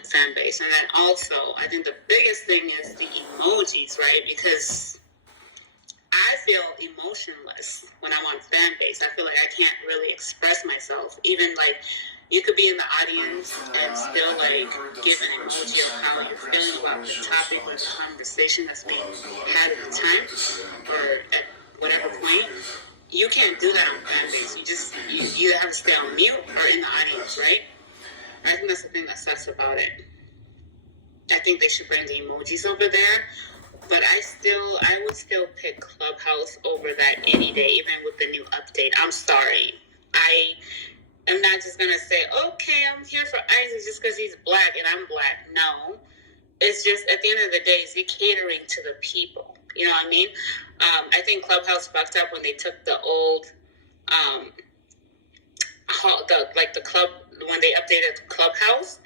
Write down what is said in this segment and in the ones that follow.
fan base. And then also, I think the biggest thing is the emojis, right? Because I feel emotionless when I'm on fan base. I feel like I can't really express myself. Even like you could be in the audience and still like give an emoji of how you're feeling about the topic or the conversation that's being had at the time or at whatever point. You can't do that on fan base. You either have to stay on mute or in the audience, right? I think that's the thing that sucks about it. I think they should bring the emojis over there, but I would still pick Clubhouse over that any day, even with the new update. I'm sorry. I am not just gonna say, okay, I'm here for Isaac just because he's black and I'm black. No. It's just, at the end of the day, it's catering to the people. You know what I mean? I think Clubhouse fucked up when they took the old, the club, when they updated Clubhouse.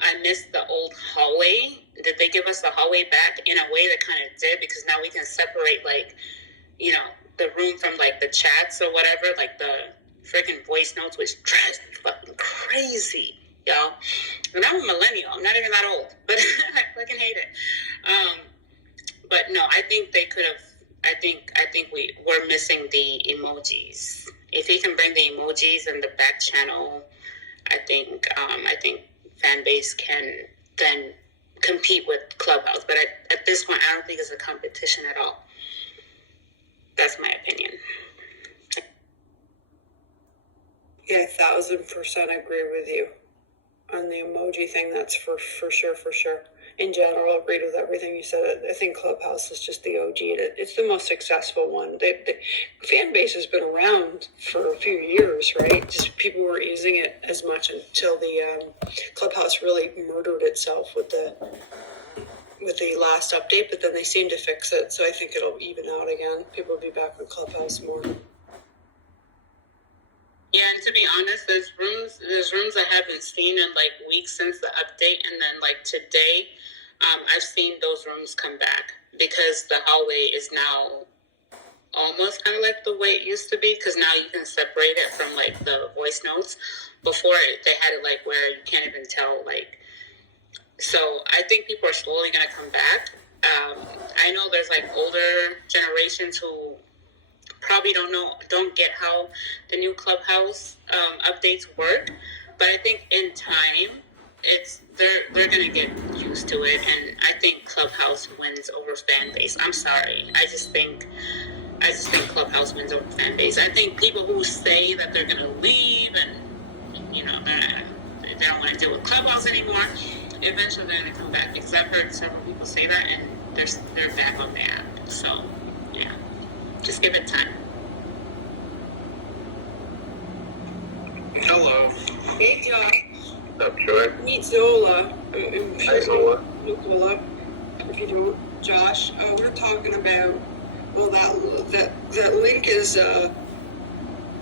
I missed the old hallway. Did they give us the hallway back? In a way, that kind of did, because now we can separate, like, you know, the room from, like, the chats or whatever, like the freaking voice notes, which drives me fucking crazy, y'all. And I'm a millennial. I'm not even that old, but I fucking hate it. But no, I think they could have. I think we're missing the emojis. If he can bring the emojis in the back channel, I think fan base can then compete with Clubhouse. But at this point, I don't think it's a competition at all. That's my opinion. Yeah, 1,000% agree with you on the emoji thing. That's for sure. In general, I agreed with everything you said. I think Clubhouse is just the OG. It's the most successful one. The fan base has been around for a few years, right? Just people weren't using it as much until the Clubhouse really murdered itself with the last update. But then they seem to fix it, so I think it'll even out again. People will be back on Clubhouse more. Yeah, and to be honest, there's rooms I haven't seen in like weeks since the update, and then like today, I've seen those rooms come back because the hallway is now almost kind of like the way it used to be, because now you can separate it from like the voice notes. Before they had it like where you can't even tell, like, so I think people are slowly gonna come back. I know there's like older generations who probably don't get how the new Clubhouse updates work, but I think in time they're gonna get used to it, and I think Clubhouse wins over fan base. I'm sorry, I just think Clubhouse wins over fan base. I think people who say that they're gonna leave and they don't want to deal with Clubhouse anymore, eventually they're gonna come back, because I've heard several people say that, and they're back on the app. So yeah. Just give it time. Hello. Hey, Josh. I'm sure. Meet Zola. Hi, Zola. Zola. If you don't, Josh. We're talking about, well, that link is,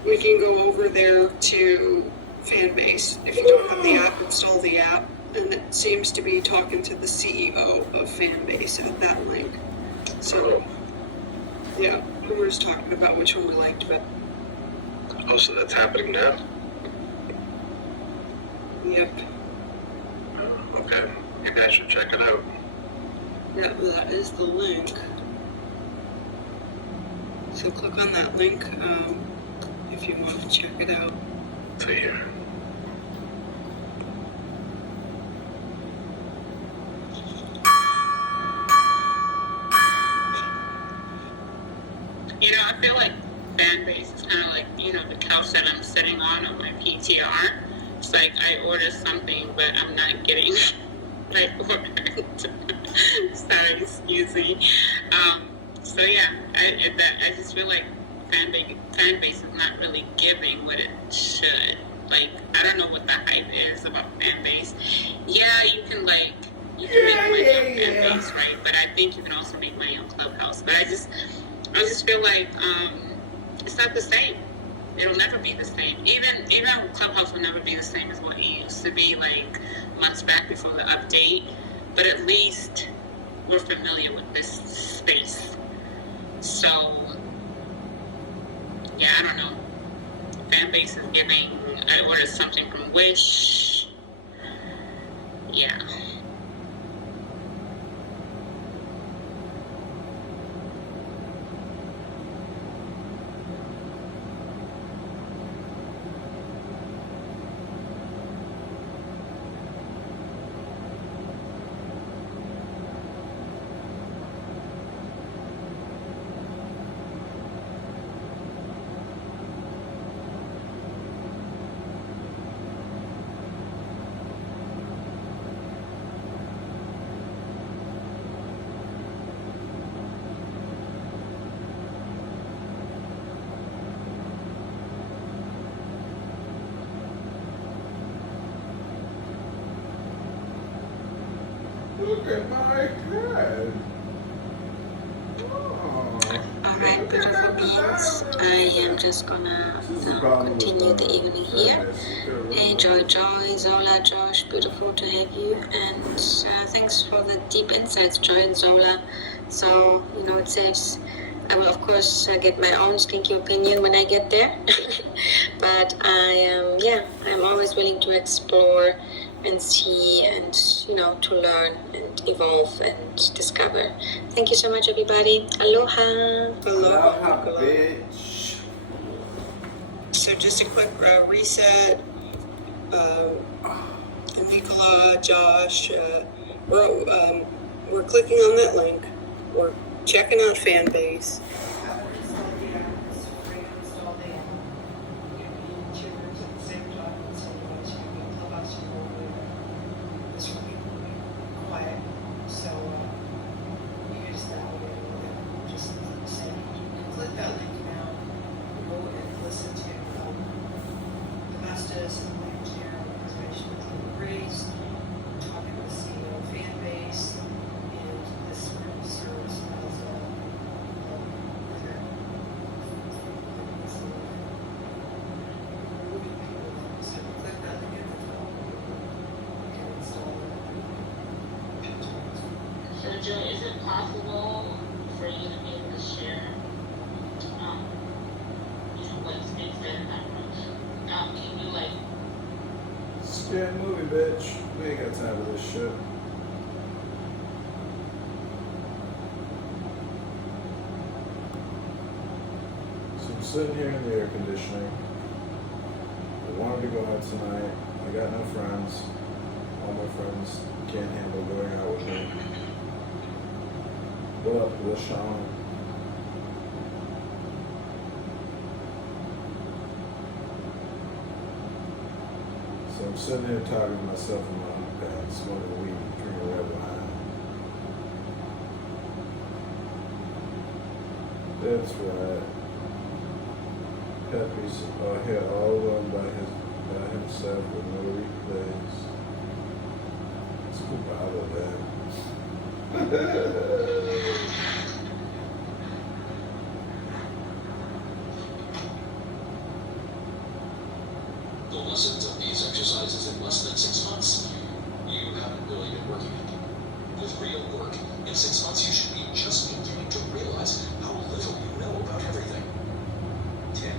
we can go over there to Fanbase. If you don't have the app, install the app. And it seems to be talking to the CEO of Fanbase at that link. So, yeah. We were just talking about which one we liked better. Oh, so that's happening now? Yep. Okay. Maybe I should check it out. Yeah, that is the link. So click on that link if you want to check it out. See here. I feel like fan base is kind of like, the couch that I'm sitting on my PTR. It's like I order something, but I'm not getting my order. Sorry, excuse me. So yeah, I just feel like fan base is not really giving what it should. Like, I don't know what the hype is about fan base. Yeah, you can make money on fan base, right? But I think you can also make money on Clubhouse. But I just feel like it's not the same. It'll never be the same. Even Clubhouse will never be the same as what it used to be, like months back before the update. But at least we're familiar with this space. So yeah, I don't know. Fan base is giving. I ordered something from Wish. Yeah. Look at my head. Alright, beautiful beings. I am just gonna continue the evening here. Hey, Joy, Zola, Josh, beautiful to have you. And thanks for the deep insights, Joy and Zola. So, it says I will, of course, get my own stinky opinion when I get there. But I'm always willing to explore and see and, to learn and evolve and discover. Thank you so much, everybody. Aloha. Aloha, bitch. So just a quick reset. Nicola, Josh, we're clicking on that link. We're checking out fan base. Is it possible for you to be able to share, what's being said in that room? Can you Scary movie, bitch. We ain't got time for this shit. So I'm sitting here in the air conditioning. I wanted to go out tonight. I got no friends. All my friends can't handle going out with me. What up, LaShawn? So I'm sitting here talking to myself in my underpants, smoking weed, drinking red wine. That's right. Pepe's here all alone by himself with no replays. Let's move out of that. The lessons of these exercises in less than 6 months, you haven't really been working at them. With real work, in 6 months you should be just beginning to realize how little you know about everything. Tim.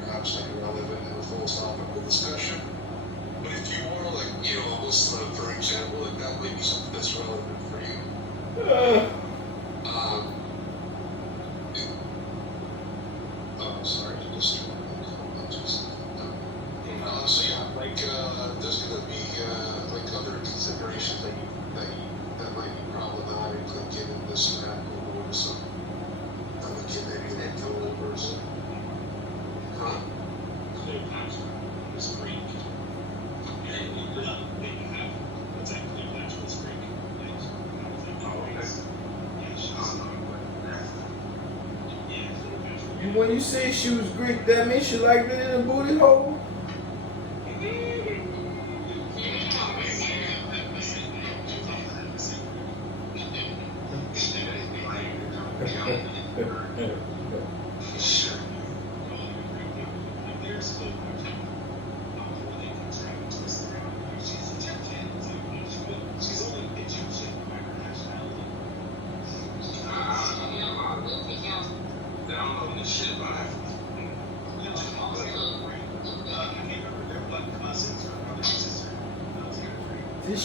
Perhaps not relevant in a philosophical discussion, but if you want to, listen to, for example, that might be something that's relevant for you. Sorry, just there's going to be other considerations that might be problematic, like given this or that, or some kid maybe let go of the person. It's Greek. And you have what's that Cleopatra was Greek. When you say she was Greek, that means she liked it in a booty hole?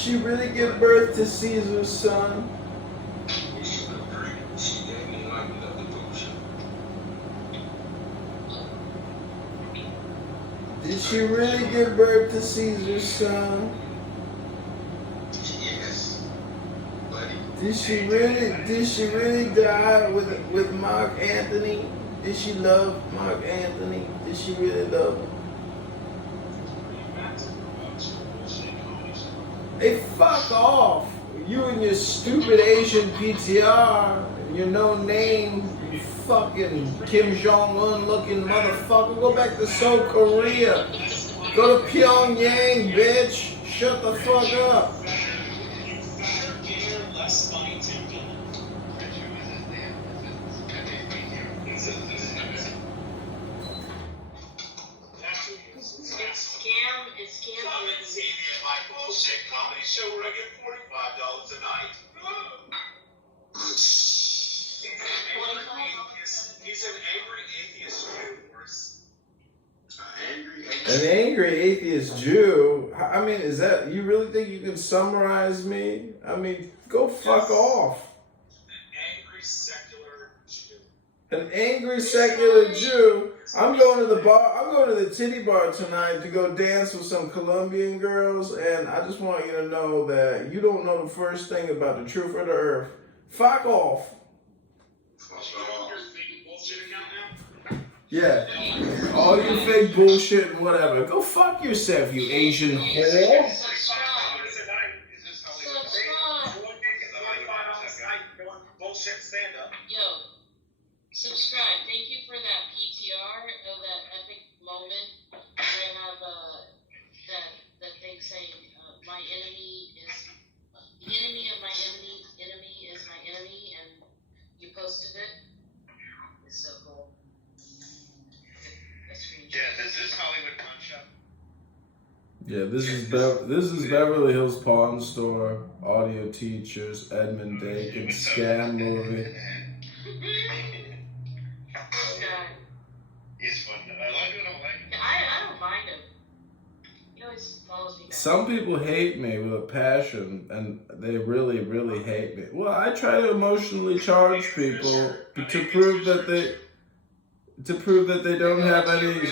she really give birth to Caesar's son? Did she really give birth to Caesar's son? Yes, buddy. Did she really die with Mark Anthony? Did she love Mark Anthony? Did she really love him? Hey, fuck off! You and your stupid Asian PTR, your no name, you fucking Kim Jong-un looking motherfucker. Go back to South Korea. Go to Pyongyang, bitch. Shut the fuck up. Comedy show where I get $45 a night. He's an angry atheist Jew. An angry atheist Jew? I mean, is that, you really think you can summarize me? I mean, go fuck off. Angry secular Jew. An angry secular Jew. I'm going to the bar. I'm going to the titty bar tonight to go dance with some Colombian girls, and I just want you to know that you don't know the first thing about the truth of the earth. Fuck off. Yeah. All your fake bullshit and whatever. Go fuck yourself, you Asian whore. Bullshit stand up. Yo, subscribe. Thank you for that PTR of that epic moment. I have that thing saying, "My enemy is the enemy of my enemy is my enemy," and you posted it. It's so cool. Yeah, is this Hollywood Punch Up? Yeah, this is Beverly Hills Pawn Store, Audio Teachers, Edmund Dakin, Scam Movie. He's fun. A lot of people don't like him. I don't mind him. He always follows me back. Some people hate me with a passion, and they really, really hate me. Well, I try to emotionally charge people to prove that they don't have any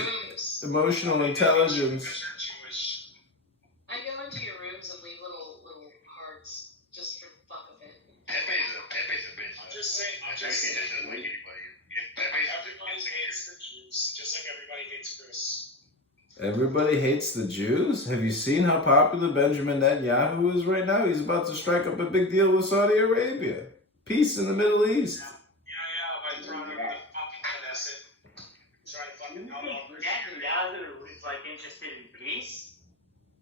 emotional intelligence. I go into your rooms and leave little hearts just for the fuck of it. Pepe's a bitch. I'm just saying. He doesn't like anybody. If Everybody hates the Jews, just like everybody hates Chris. Everybody hates the Jews? Have you seen how popular Benjamin Netanyahu is right now? He's about to strike up a big deal with Saudi Arabia. Peace in the Middle East. By throwing over the fucking Knesset. Trying to fucking Netanyahu is like interested in peace.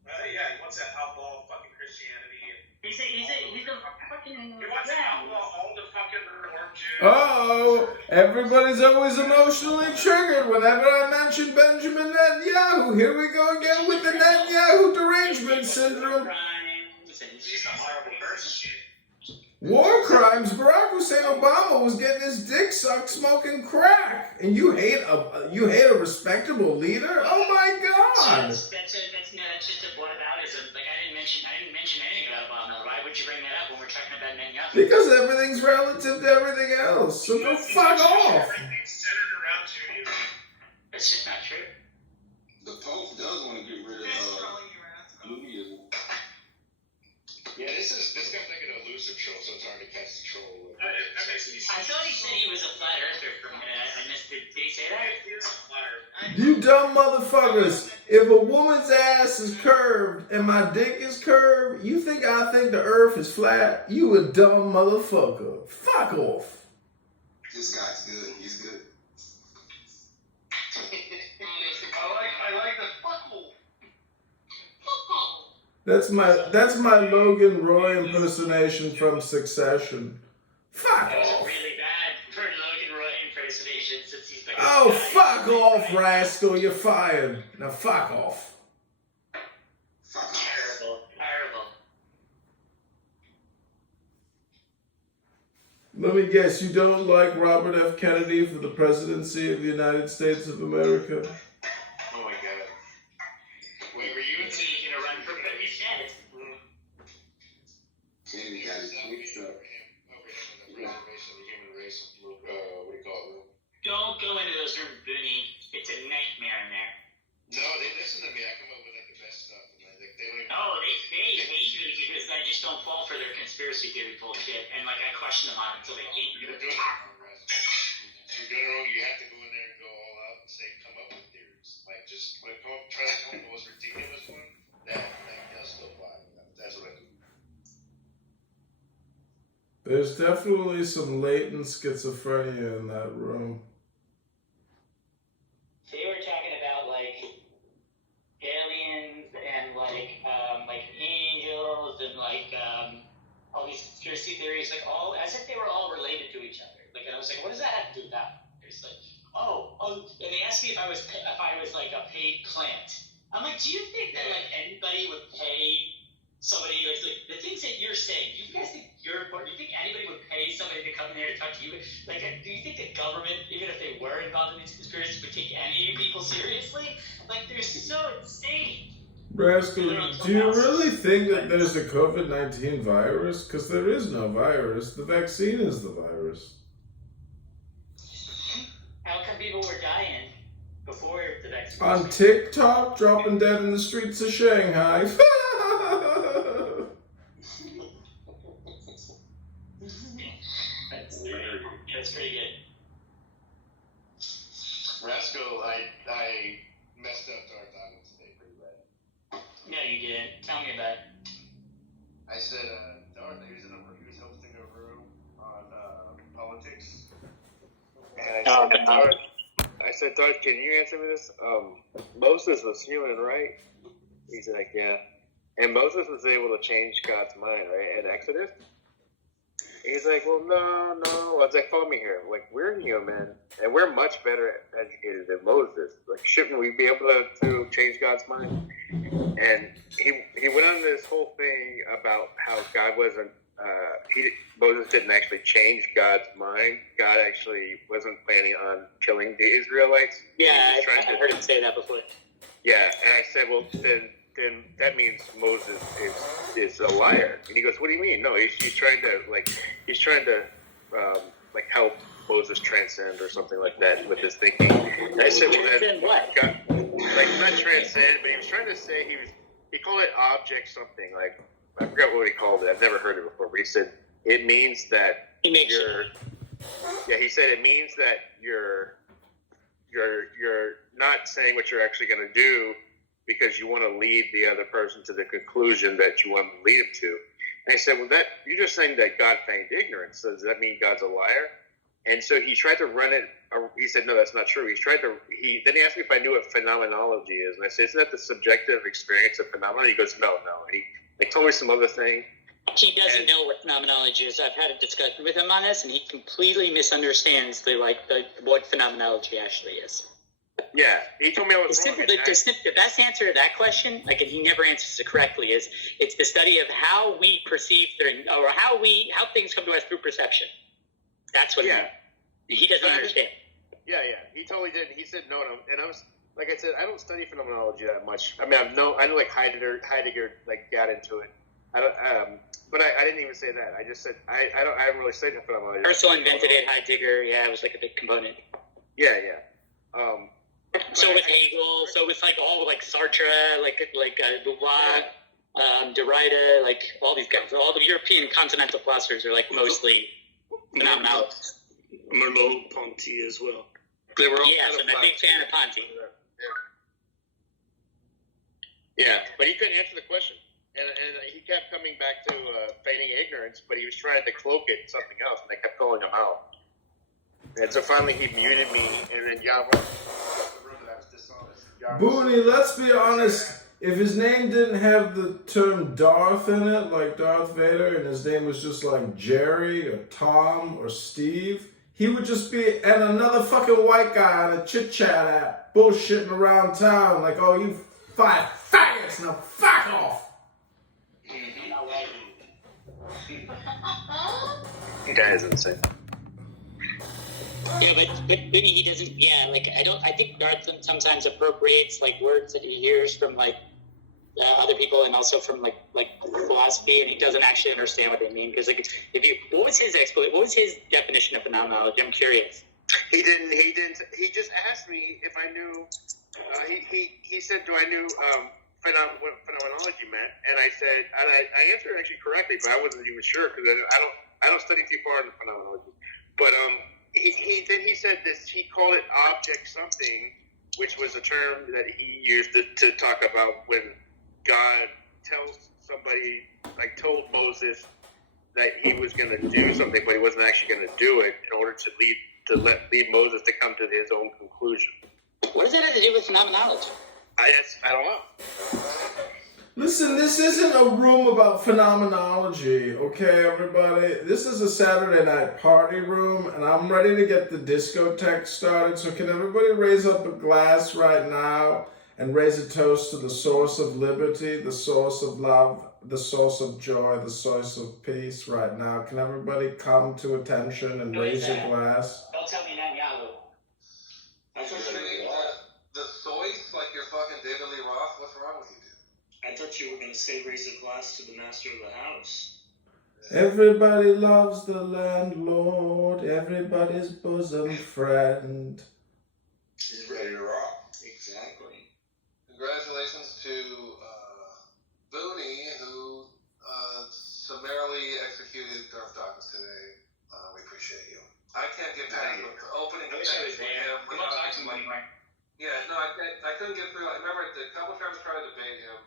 Yeah, he wants to outlaw fucking Christianity. He's a fucking He wants to outlaw all the fucking Reform Jews. Oh, everybody's always emotionally triggered whenever I mention Benjamin Netanyahu. Here we go again with the Netanyahu derangement syndrome. He's a horrible person. War crimes. Barack Hussein Obama was getting his dick sucked smoking crack, and you hate a respectable leader? Oh my God! That's just a whataboutism. Like I didn't mention anything about Obama. Why would you bring that up when we're talking about Netanyahu? Because everything's relative to everything else. So go fuck off. Everything's centered around Judaism. That's just not true. The Pope does want to get rid of Judaism. Yeah, this got like an elusive troll, so it's hard to catch the troll. That makes me I thought he said he was a flat earther for a minute. I missed it. Did he say that? You dumb motherfuckers. If a woman's ass is curved and my dick is curved, you think I think the earth is flat? You a dumb motherfucker. Fuck off. This guy's good. He's good. I like the fuckle. That's my Logan Roy impersonation from Succession. Fuck That was off. really bad for Logan Roy impersonation since he's like. Oh, fuck off, rascal. You're fired. Now fuck off. Terrible. Let me guess, you don't like Robert F. Kennedy for the presidency of the United States of America? Oh my God. Wait, were you in Is he gonna run for president? the preservation of the human race. What do you call it? Don't go into those rooms, Booney. It's a nightmare in there. No, they listen to me. I come up with like the best stuff. And they don't even... No, they hate me because I just don't fall for their conspiracy theory bullshit, and like I question them on it until they hate me. You're doing it wrong, Russ. You're doing it wrong. You have to go in there and go all out and say, come up with theories. Like just try to come up with the most ridiculous one that does still fly. That's what I do. There's definitely some latent schizophrenia in that room. They were talking about like aliens and like angels and like all these conspiracy theories, like all as if they were all related to each other. Like, and I was like, what does that have to do with that? It's like, oh, and they asked me if I was like a paid plant. I'm like, do you think that like anybody would pay somebody? It's like the things that you're saying. Do you guys think you're important? Do you think anybody would pay somebody to come in there to talk to you? Like, do you think the government, even if they were involved in these conspiracies, would take any of you people seriously? Like, they're so insane. Rascal, do you really think that there's a COVID-19 virus? Because there is no virus. The vaccine is the virus. How come people were dying before the vaccine? On TikTok, dropping dead in the streets of Shanghai. That's pretty good. Rascal, I messed up Darth Island today pretty bad. No, you didn't. Tell me about it. I said, Darth, he was hosting a room on politics. And I said, Darth, can you answer me this? Moses was human, right? He's like, yeah. And Moses was able to change God's mind, right? In Exodus. He's like, well, no. I was like, follow me here. Like, we're human, and we're much better educated than Moses. Like, shouldn't we be able to change God's mind? And he went on this whole thing about how God wasn't, Moses didn't actually change God's mind. God actually wasn't planning on killing the Israelites. Yeah, I heard him say that before. Yeah, and I said, well, then that means Moses is a liar. And he goes, what do you mean? No, he's trying to help Moses transcend or something like that with his thinking. And I said, well, then what? God, like not transcend, but he was trying to say he called it object something. Like I forgot what he called it. I've never heard it before, but he said it means that he said it means that you're not saying what you're actually going to do, because you want to lead the other person to the conclusion that you want to lead him to. And I said, well, you're just saying that God feigned ignorance. So does that mean God's a liar? And so he tried to run it. He said, no, that's not true. Then he asked me if I knew what phenomenology is. And I said, isn't that the subjective experience of phenomenon? He goes, no. And he told me some other thing. He doesn't know what phenomenology is. I've had a discussion with him on this, and he completely misunderstands what phenomenology actually is. Yeah, he told me I was wrong. The best answer to that question, and he never answers it correctly, is it's the study of how we perceive or how things come to us through perception. That's what he doesn't understand. Yeah, he totally didn't. He said no, and I was like I said, I don't study phenomenology that much. I mean, I know like Heidegger like got into it. I don't, but I didn't even say that. I just said I haven't really studied phenomenology. Aristotle invented it. Heidegger, it was like a big component. Yeah. So with Hegel, so with all Sartre, Beauvoir, Derrida, all these guys, all the European continental philosophers are mostly phenomenologists. Merleau-Ponty as well. They were all I'm a big fan of Ponty. Yeah, but he couldn't answer the question, and he kept coming back to feigning ignorance, but he was trying to cloak it in something else, and I kept calling him out. And so finally he muted me, and then Yahweh. Booney, let's be honest. If his name didn't have the term Darth in it, like Darth Vader, and his name was just like Jerry or Tom or Steve, he would just be another fucking white guy on a chit-chat app, bullshitting around town like, oh, you 5 faggots, now fuck off. You guys insane. Yeah, but he doesn't. Yeah, I think Darth sometimes appropriates words that he hears from other people, and also from philosophy, and he doesn't actually understand what they mean. Because like, what was his definition of phenomenology? I'm curious. He didn't. He just asked me if I knew. He said, "Do I knew what phenomenology meant?" And I said, I answered actually correctly, but I wasn't even sure because I don't study too far in phenomenology. But he said this. He called it object something, which was a term that he used to talk about when God tells somebody, like told Moses that he was going to do something, but he wasn't actually going to do it in order to lead Moses to come to his own conclusion. What does that have to do with phenomenology? I don't know. Listen, this isn't a room about phenomenology, okay, everybody? This is a Saturday night party room, and I'm ready to get the discotheque started. So can everybody raise up a glass right now and raise a toast to the source of liberty, the source of love, the source of joy, the source of peace right now? Can everybody come to attention and raise your glass? Don't tell me Netanyahu. That's what you're mean, the soys, like you're fucking David Lee Roth? What's wrong with you, dude? I thought you were going to say raise a glass to the master of the house. Everybody loves the landlord, everybody's bosom friend. He's ready to rock. Exactly. Congratulations to Booney, who summarily executed Darth Dawkins today. We appreciate you. I can't get past the opening. I wish I was there. We don't talk to him anymore. Yeah, no, I couldn't get through. I remember a couple times trying to debate him.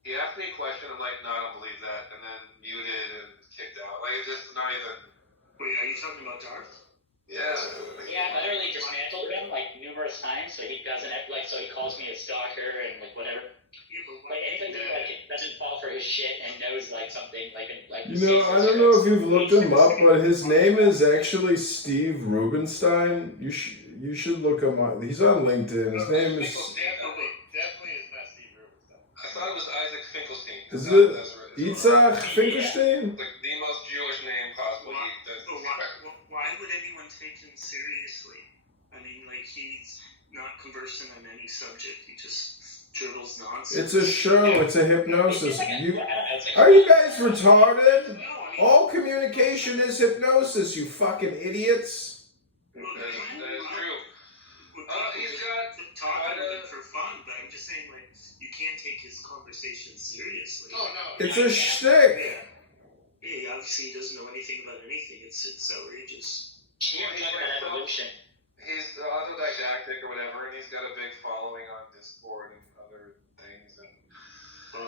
He asked me a question, I'm like, no, I don't believe that, and then muted and kicked out. Like, it's just not even. Wait, are you talking about Darth? Yeah. Yeah, I literally dismantled him like numerous times, so he doesn't so he calls me a stalker and like whatever. Yeah, but Like anybody who like doesn't fall for his shit and knows like something like. You know, I don't know if you've looked him up, but his name is actually Steve Rubenstein. You should look him up. He's on LinkedIn. His name is. Definitely is not Steve Rubenstein. I thought it was Isaac Finkelstein. Is it Itzhak Finkelstein? Like the most Jewish name possible. Why would anyone take him seriously? I mean, like, he's not conversant on any subject. He just dribbles nonsense. It's a show. It's a hypnosis. Are you guys retarded? No, I mean, All communication is hypnosis, you fucking idiots. That is true. He's got talking with it for fun, but I'm just saying, like, you can't take his conversation seriously. Oh, no. It's a shtick. Yeah, obviously he doesn't know anything about anything. It's outrageous. He's autodidactic or whatever, and he's got a big following on Discord and other things. And I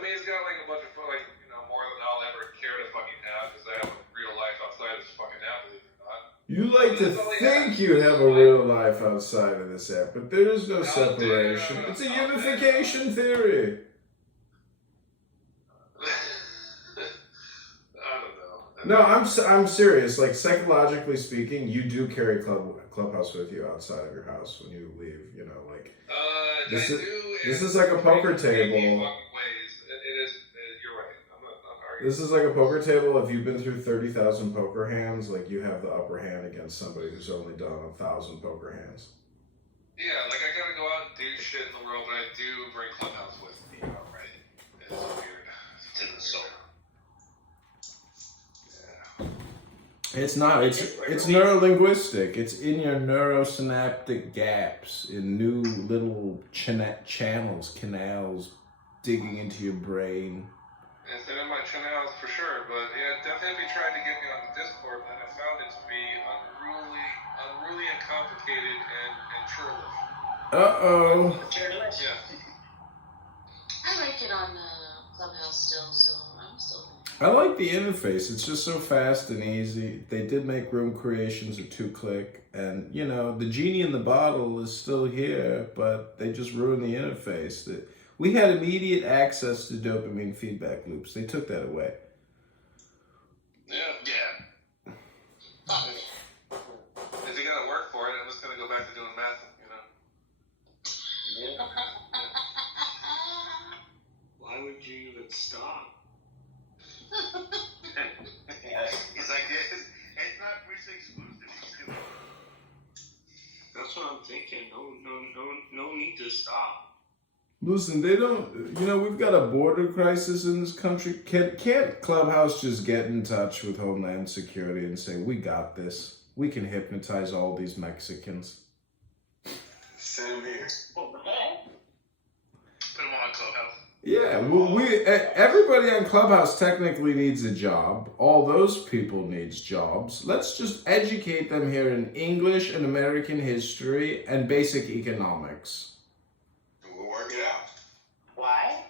mean, he's got like a bunch of more than I'll ever care to fucking have because I have a real life outside of this fucking app, believe it or not. You like to think you have a real life outside of this app, but there is no separation. It's a unification theory. No, I'm serious. Like, psychologically speaking, you do carry Clubhouse with you outside of your house when you leave. You know, like this is like a poker table. It is. You're right. I'm not arguing. This is like a poker table. If you've been through 30,000 poker hands, like you have the upper hand against somebody who's only done 1,000 poker hands. Yeah, like I gotta go out and do shit in the world, but I do bring Clubhouse with me. Right? It's weird. It's in the soul. It's not. It's neurolinguistic. It's in your neurosynaptic gaps, in new little canals digging into your brain. It's in my channels for sure, but yeah, definitely tried to get me on the Discord, and I found it to be unruly and complicated and churlish. Uh-oh. Yeah. I like it on Clubhouse still, so I'm still. I like the interface. It's just so fast and easy. They did make room creations a 2-click, and you know the genie in the bottle is still here, but they just ruined the interface. We had immediate access to dopamine feedback loops. They took that away. Yeah. If you gotta work for it, I'm just gonna go back to doing math. You know. Why would you even stop? It's like it's not mutually exclusive. That's what I'm thinking. No need to stop. Listen, they don't. You know, we've got a border crisis in this country. Can't Clubhouse just get in touch with Homeland Security and say, "We got this. We can hypnotize all these Mexicans." Same here. What the hell? Put them on Clubhouse. Yeah, well, everybody on Clubhouse technically needs a job. All those people needs jobs. Let's just educate them here in English and American history and basic economics. We'll work it out. Why?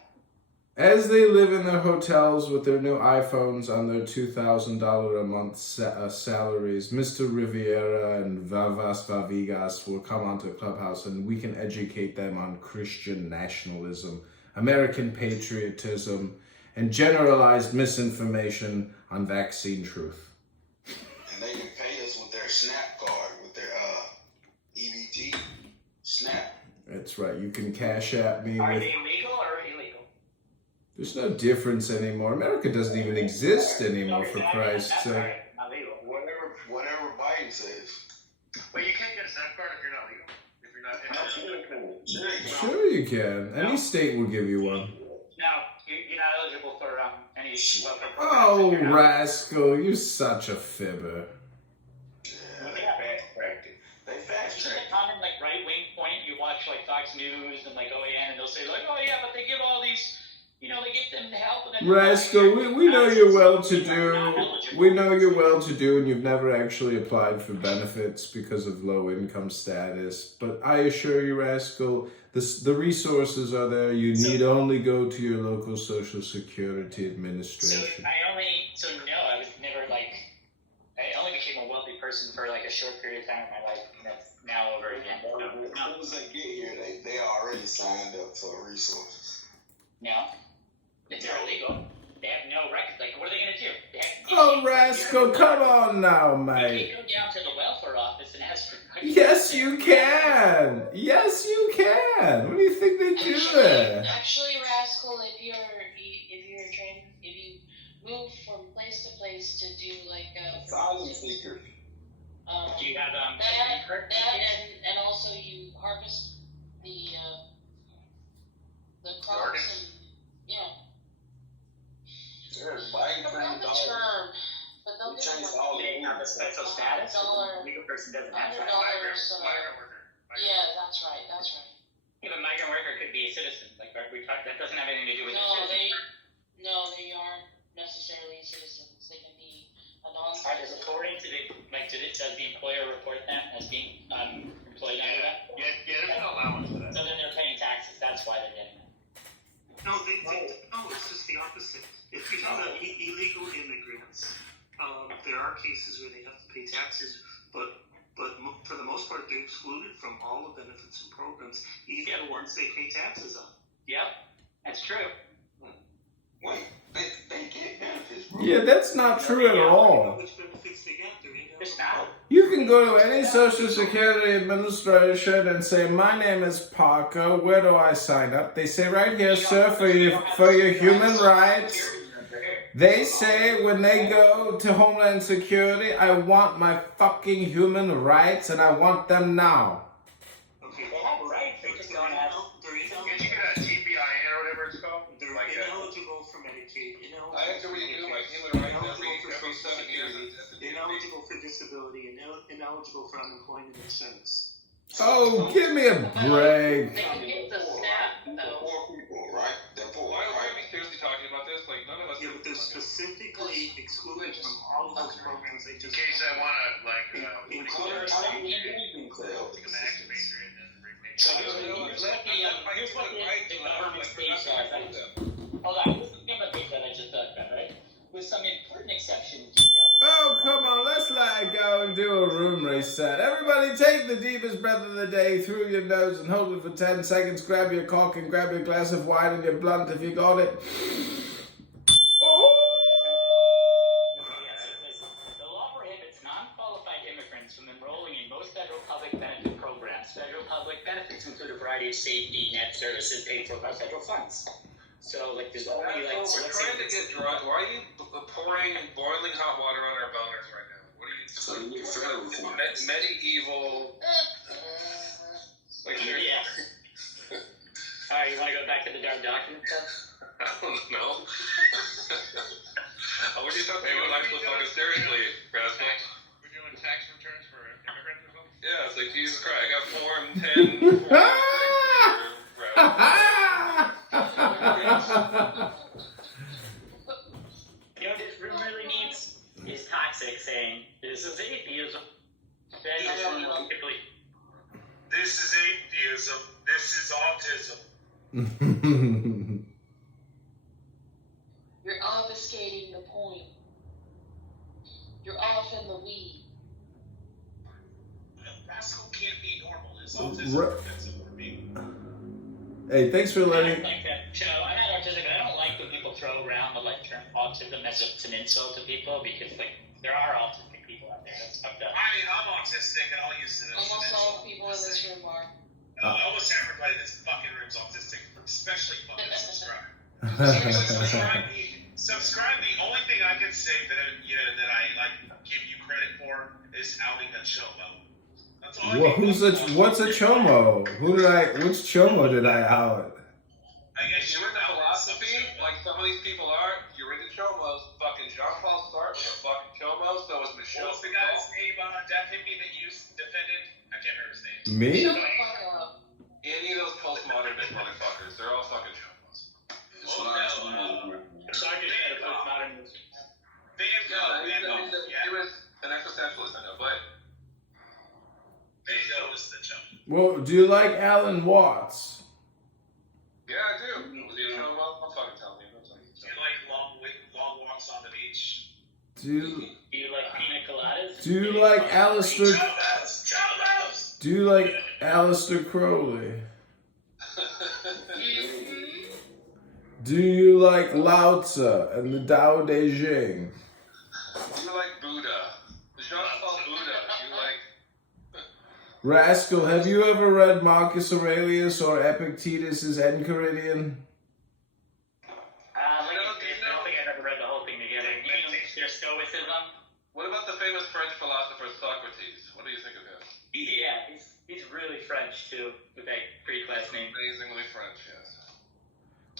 As they live in their hotels with their new iPhones on their $2,000 a month salaries, Mr. Riviera and Vavas Vavigas will come onto Clubhouse and we can educate them on Christian nationalism, American patriotism, and generalized misinformation on vaccine truth. And they can pay us with their SNAP card, with their EBT SNAP. That's right. You can cash at me. Are they legal or illegal? There's no difference anymore. America doesn't even exist anymore, for Christ's That's sake. right. Not legal. Whatever Biden says. Wait, you can't get a SNAP card if you're not legal? If you're not... Sure you can. Any state will give you one. No, you're not eligible for any welfare programs. Oh, You're not- rascal, you're such a fibber. Yeah, they fast tracked it. They fast Isn't tracked it common, like, right-wing point? You watch, like, Fox News and, like, OAN, and they'll say, like, oh, yeah, but they give all these, you know, they give them help. And then Rascal, we know you're well-to-do. We know you're well-to-do and you've never actually applied for benefits because of low income status. But I assure you, Rascal, the resources are there. You need only go to your local Social Security Administration. I was never, like, I only became a wealthy person for, like, a short period of time in my life, and that's now over again. As soon as they get here, they already signed up for resources. No. If they're illegal, they have no record. Like, what are they going to do? Oh, Rascal, come on now, You mate. can go down to the welfare office and ask for... Yes, you can. Yes, you can. What do you think they do there? Actually, Rascal, if you move from place to place to do like Asylum seekers. Do you have and also you harvest the crops and Biden I forgot the term, but they'll give you they have a special status? $100 A legal person doesn't have $100. that. Migrant worker. Yeah, that's right. Even a migrant worker could be a citizen. Like we talked, that doesn't have anything to do with They aren't necessarily citizens. They can be a Does non-citizen. reporting to the does the employer report them as being employed under that? Yeah, there's an allowance for that. So then they're paying taxes. That's why they're getting it. No, it's just the opposite. If you have illegal immigrants, there are cases where they have to pay taxes, but for the most part, they're excluded from all the benefits and programs, even the ones they pay taxes on. Yep, that's true. Wait, they get benefits, bro. Yeah, that's not true at all. Which benefits they get? There ain't no- It's not. You can go to any Social Security Administration and say, "My name is Parker. Where do I sign up?" They say, "Right here, sir, for your human rights." They say when they go to Homeland Security, "I want my fucking human rights and I want them now." Okay. They have rights. They just don't have. Can't you get a TPIN or whatever it's called? They're Like ineligible for Medicaid. I have to renew my human rights every 7 years. Ineligible for disability. Ineligible for unemployment insurance. Oh, give me a break. They can get the SNAP though. Poor people, right? They're poor, Why are right? we seriously talking about this? Like, none of us... Yeah, but they're specifically excluded from all of those programs they In just. case I want to, Including themselves. So here's what the government states are. Hold on, here's the government that I just talked about, right? With some important exceptions. Oh, come on, let's let it go and do a room reset. Everybody take the deepest breath of the day through your nose and hold it for 10 seconds. Grab your cock and grab your glass of wine and your blunt if you got it. Oh! The law prohibits non-qualified immigrants from enrolling in most federal public benefit programs. Federal public benefits include a variety of safety net services paid for by federal funds. So, like, there's only, like, so we're let's trying say... to get drunk. Why are you pouring boiling hot water on our boners right now? What are you... So you need federal funds. Medieval... Like, Yeah. Alright, you want to go back to the dark document then? I don't know. I wish you thought they were like so fucking seriously, Rascal. We're doing tax returns for immigrants or something? Yeah, it's like, Jesus Christ, I got Form 10, You know what this room really needs is Toxic saying, this is atheism. That is complete. This is atheism. This is autism. You're obfuscating the point. You're off in the weed. Rascal can't be normal. It's autism. That's it for me. Hey, thanks for I letting. don't like that show. I'm not autistic, but I don't like when people throw around the like term autism as if it's an insult to people because like there are autistic people out there. That's fucked up. I mean, I'm autistic and I'll use it. Almost all the people in this room are. Almost everybody in this fucking room's autistic, especially fucking subscribe. Subscribe. The only thing I can say that that I like give you credit for is outing a chomo. That's all. What's a chomo? Which chomo did I out? I guess You're into philosophy, like some of these people are. You're into chomos. Fucking Jean-Paul Sartre was a fucking chomo, so was Michelle. What's the guy's name? That hippie that you defended? I can't remember his name. Me? Shut the fuck up. Any of those postmodernist motherfuckers, they're all fucking chomos. Sartre said a postmodernist. Van Gogh. He was an existentialist, I know, but Van Gogh is the chomo. Well, do you like Alan Watts? yeah, I do. Was he a chomo? I'll fucking tell me. Do you like long walks on the beach? Do you like pina coladas? do you like Alistair? Chomos! Do you like Alistair Crowley? Do you like Lao Tzu and the Tao Te Ching? Do you like Buddha? Jean-Paul Buddha. Do you like... Rascal, have you ever read Marcus Aurelius or Epictetus's Enchiridion? I don't think I've ever read the whole thing together. You mean their stoicism? What about the famous French philosopher Socrates? What do you think of him? Yeah, he's really French too, with that Greek last name. Amazingly French, yes.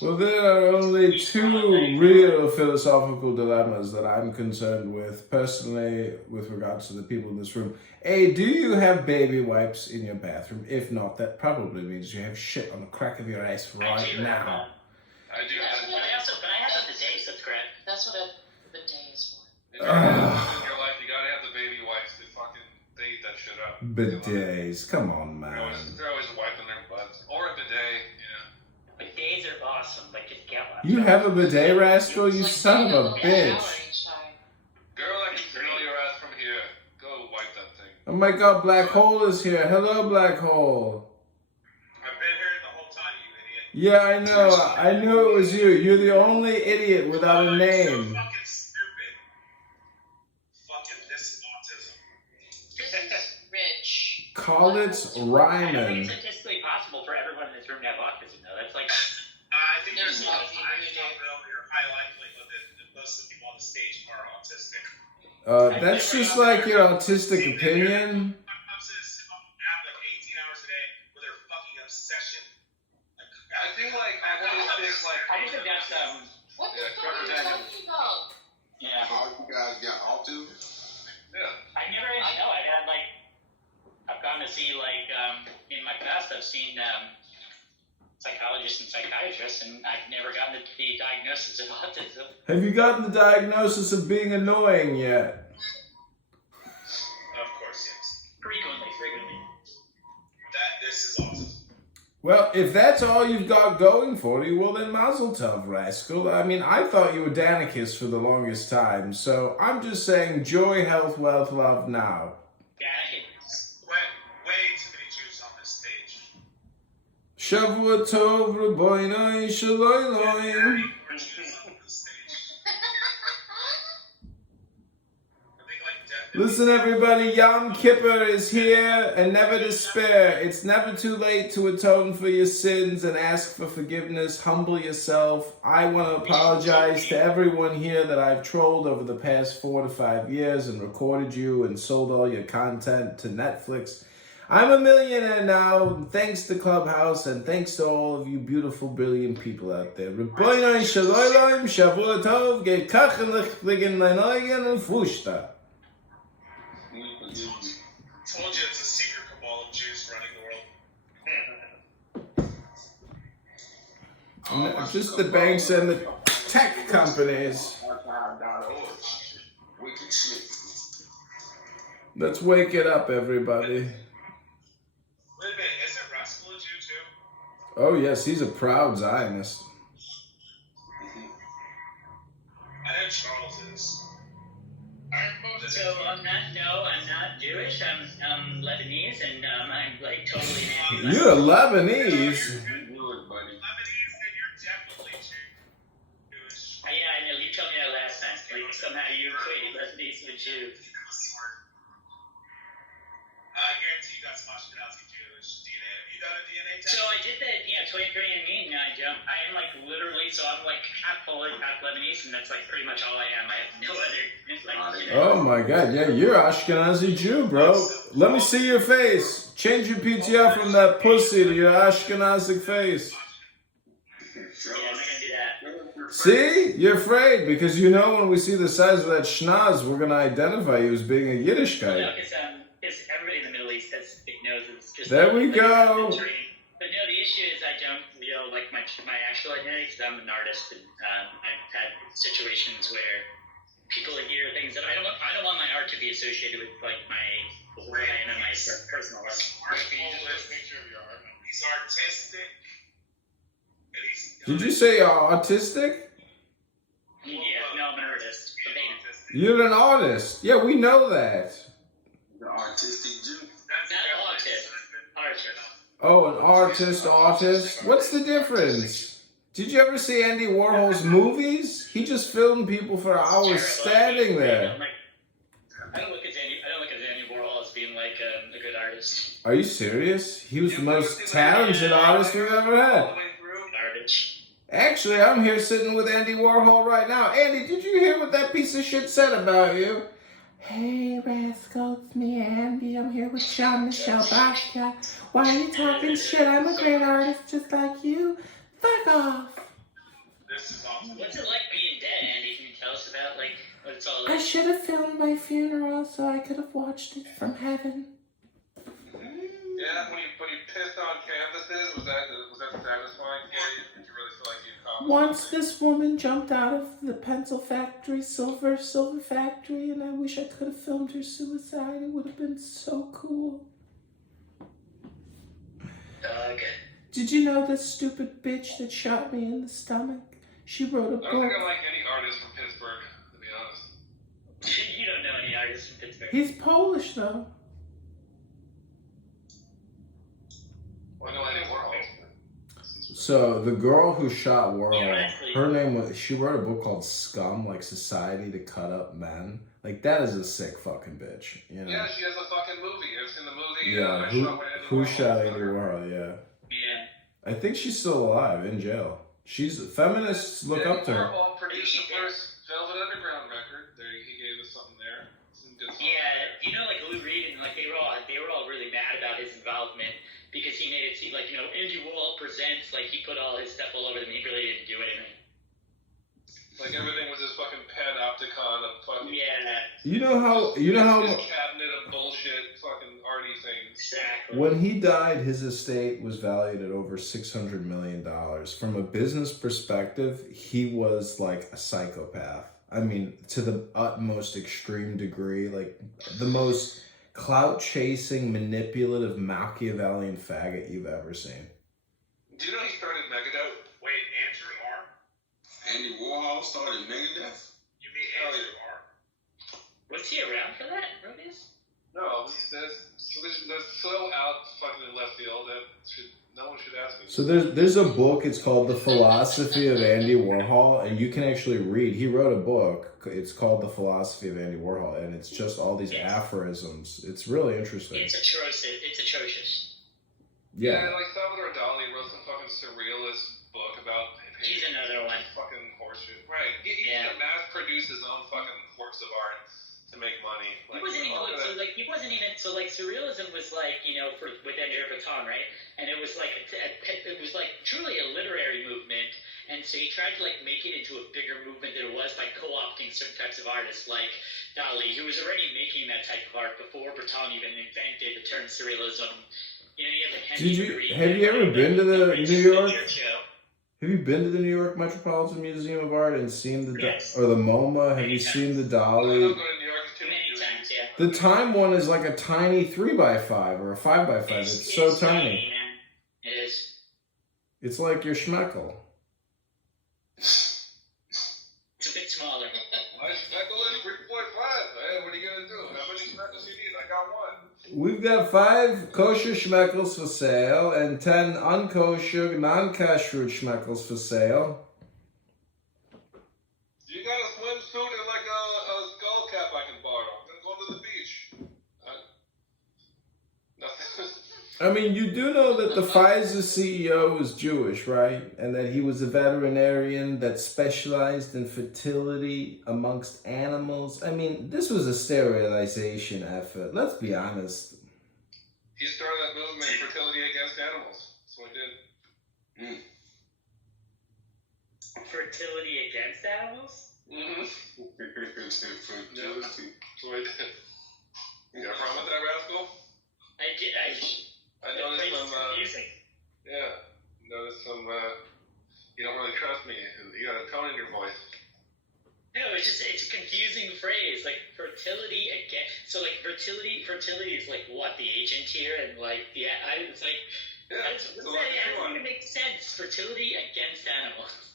Well, there are only two real philosophical dilemmas that I'm concerned with, personally, with regards to the people in this room. A, do you have baby wipes in your bathroom? If not, that probably means you have shit on the crack of your ass right now. I do. But I have a bidet subscribe. That's what a bidet is for. If you're gonna have in your life, you gotta have the baby wipes to fucking eat that shit up. Bidets, come on, They're man. always wiping their butts. Or a bidet, Bidets are awesome. Like, just get one. You have a bidet, Rascal? You son of a bitch. Girl, I can smell your ass from here. Go wipe that thing. Oh my god, Black Hole is here. Hello, Black Hole. I've been here the whole time, you idiot. Yeah, I know. I knew it was you. You're the only idiot without a So name. fucking stupid. Fucking this is autism. Rich. Call it I don't think Ryman. it's statistically possible for everyone in this room to have autism, though. That's like... I think There's there's a lot a of people who do. high likelihood that most of the people on the stage are autistic. That's just like your autistic opinion. I'm sitting on an app like 18 hours a day with their fucking obsession. I feel like I want to think like... I just think that's, What the fuck are you talking about? yeah. All you guys got autism? Yeah. I never really know. I've gone to see, like, in my past, I've seen psychologists and psychiatrists, and I've never gotten the diagnosis of autism. Have you gotten the diagnosis of being annoying yet? Of course, yes. Frequently. This is autism. Well, if that's all you've got going for you, well then mazel tov, Rascal. I mean, I thought you were Danicus for the longest time, so I'm just saying joy, health, wealth, love now. Way too many Jews on this stage. Shavua tov, raboinai, shaloiloim. More Jews on this stage. I think like Listen, everybody, Yom Kippur is here, and never despair. It's never too late to atone for your sins and ask for forgiveness. Humble yourself. I want to apologize to everyone here that I've trolled over the past 4 to 5 years and recorded you and sold all your content to Netflix. I'm a millionaire now, thanks to Clubhouse, and thanks to all of you beautiful, brilliant people out there. Ribono shel olam, Shavua Tov, gekachlich ligen leinoyen und fushta. Told you it's a secret cabal of Jews running the world. Just the banks and the tech companies. Let's wake it up, everybody. Wait a minute, isn't Rascal a Jew too? Oh yes, he's a proud Zionist. I know Charles is. So I'm not Jewish. I'm Lebanese, and I'm like totally an anti. You're Lebanese. Lebanese, and you're definitely Jewish. Yeah, I know. You told me that last time. Like somehow you equate Lebanese with Jew. I guarantee you got some Ashkenazi Jewish DNA. Have you done a DNA test? So I did that, 23andMe, and I am like literally, so I'm like half Polish, half Lebanese, and that's like pretty much all I am. I have no other, like, Oh my God, yeah, you're Ashkenazi Jew, bro. Let me see your face. Change your PTR from that pussy to your Ashkenazi face. Yeah, I'm not gonna do that. See? You're afraid because you know when we see the size of that schnoz, we're gonna identify you as being a Yiddish guy. No, because everybody in the Middle East has big noses. Just There we go. But no, the issue is I don't like my actual identity because I'm an artist, and I've had situations where people hear things that I don't want my art to be associated with like where I am in my personal life. Can you just show a picture of your art? He's artistic. And he's Did you say autistic? Yeah, no, I'm an artist. A painter. You're an artist. Yeah, we know that. The artistic Jew. Not autist. Artist. Oh, an artist. What's the difference? Did you ever see Andy Warhol's movies? He just filmed people for hours standing there. I don't look at Andy Warhol as being like a good artist. Are you serious? He was the most talented artist we've ever had. Garbage. Actually, I'm here sitting with Andy Warhol right now. Andy, did you hear what that piece of shit said about you? Hey, Rascal, it's me, Andy. I'm here with Jean-Michel Basquiat. Why are you talking shit? I'm a great artist just like you. Fuck off. This is awesome. What's it like being dead, Andy? Can you tell us about like what it's all I like? should have filmed my funeral so I could have watched it from heaven. Yeah, when you pissed on canvases, was that satisfying for you? Did you really feel like you accomplished Once something? this woman jumped out of the pencil factory, silver factory, and I wish I could have filmed her suicide. It would have been so cool. Okay. Did you know this stupid bitch that shot me in the stomach? She wrote a I don't book. think I like any artist from Pittsburgh, to be honest. You don't know any artists from Pittsburgh. He's Polish though. I know Andy Warhol. So the girl who shot Warhol, her name was, she wrote a book called Scum, like Society to Cut Up Men. Like that is a sick fucking bitch, you know? Yeah, she has a fucking movie. I've seen the movie. Yeah, who shot Andy Warhol, yeah. Yeah. I think she's still alive, in jail. Feminists look up to her. Warhol produced the first Velvet Underground record. He gave us something there. Some good songs Yeah, you know, like Lou Reed and like they were all really mad about his involvement because he made it seem like Andy Warhol presents, like he put all his stuff all over them. He really didn't do anything. Like everything was this fucking panopticon of fucking. Yeah. You know how This cabinet of bullshit fucking arty things. Exactly. when he died, his estate was valued at over $600 million. From a business perspective, he was like a psychopath. I mean, to the utmost extreme degree, like the most clout-chasing, manipulative, Machiavellian faggot you've ever seen. Do you know he started Megadeth? Wait, Andrew R? Andy Warhol started Megadeth. You mean Andrew R? Was he around for that, Rubius? No, that's so out fucking in left field that no one should ask me. So there's a book, it's called The Philosophy of Andy Warhol, and you can actually read, he wrote a book, it's called The Philosophy of Andy Warhol, and it's just all these aphorisms. It's really interesting. It's atrocious. Yeah. Like Salvador Dali wrote some fucking surrealist book about. He's another one. Fucking horseshit. Right. He mass produced his own fucking works of art to make money. He wasn't even surrealism was like, you know, with Ender Baton, right? And it was like truly a literary movement. And so he tried to like make it into a bigger movement than it was by co-opting certain types of artists like Dali, who was already making that type of art before Breton even invented the term surrealism. You know, you have like have you ever been to the New York? Have you been to the New York Metropolitan Museum of Art and seen the or the MoMA? Have you seen the Dali? Many times, yeah. The Time one is like a tiny 3x5 or a 5x5. It's so tiny. It is. It's like your Schmeckel. It's a bit smaller. My Schmeckel is 3.5, man. What are you going to do? How many Schmeckles you need? I got one. We've got 5 kosher Schmeckles for sale and 10 unkosher, non-kashrut Schmeckles for sale. You got a swimsuit and like a skull cap I can borrow. I'm going to go to the beach. Nothing. I mean, you do know that the Pfizer CEO is Jewish, right? And that he was a veterinarian that specialized in fertility amongst animals. I mean, this was a sterilization effort. Let's be honest. He started that movement, fertility against animals. That's what he did. Fertility against animals? Mm-hmm. That's what he did. You got a problem with that, Rascal? I noticed some, noticed some, you don't really trust me. You got a tone in your voice. No, it's a confusing phrase, like fertility again. So like fertility is like what, the agent here, and like it's like, that doesn't even make sense. Fertility against animals.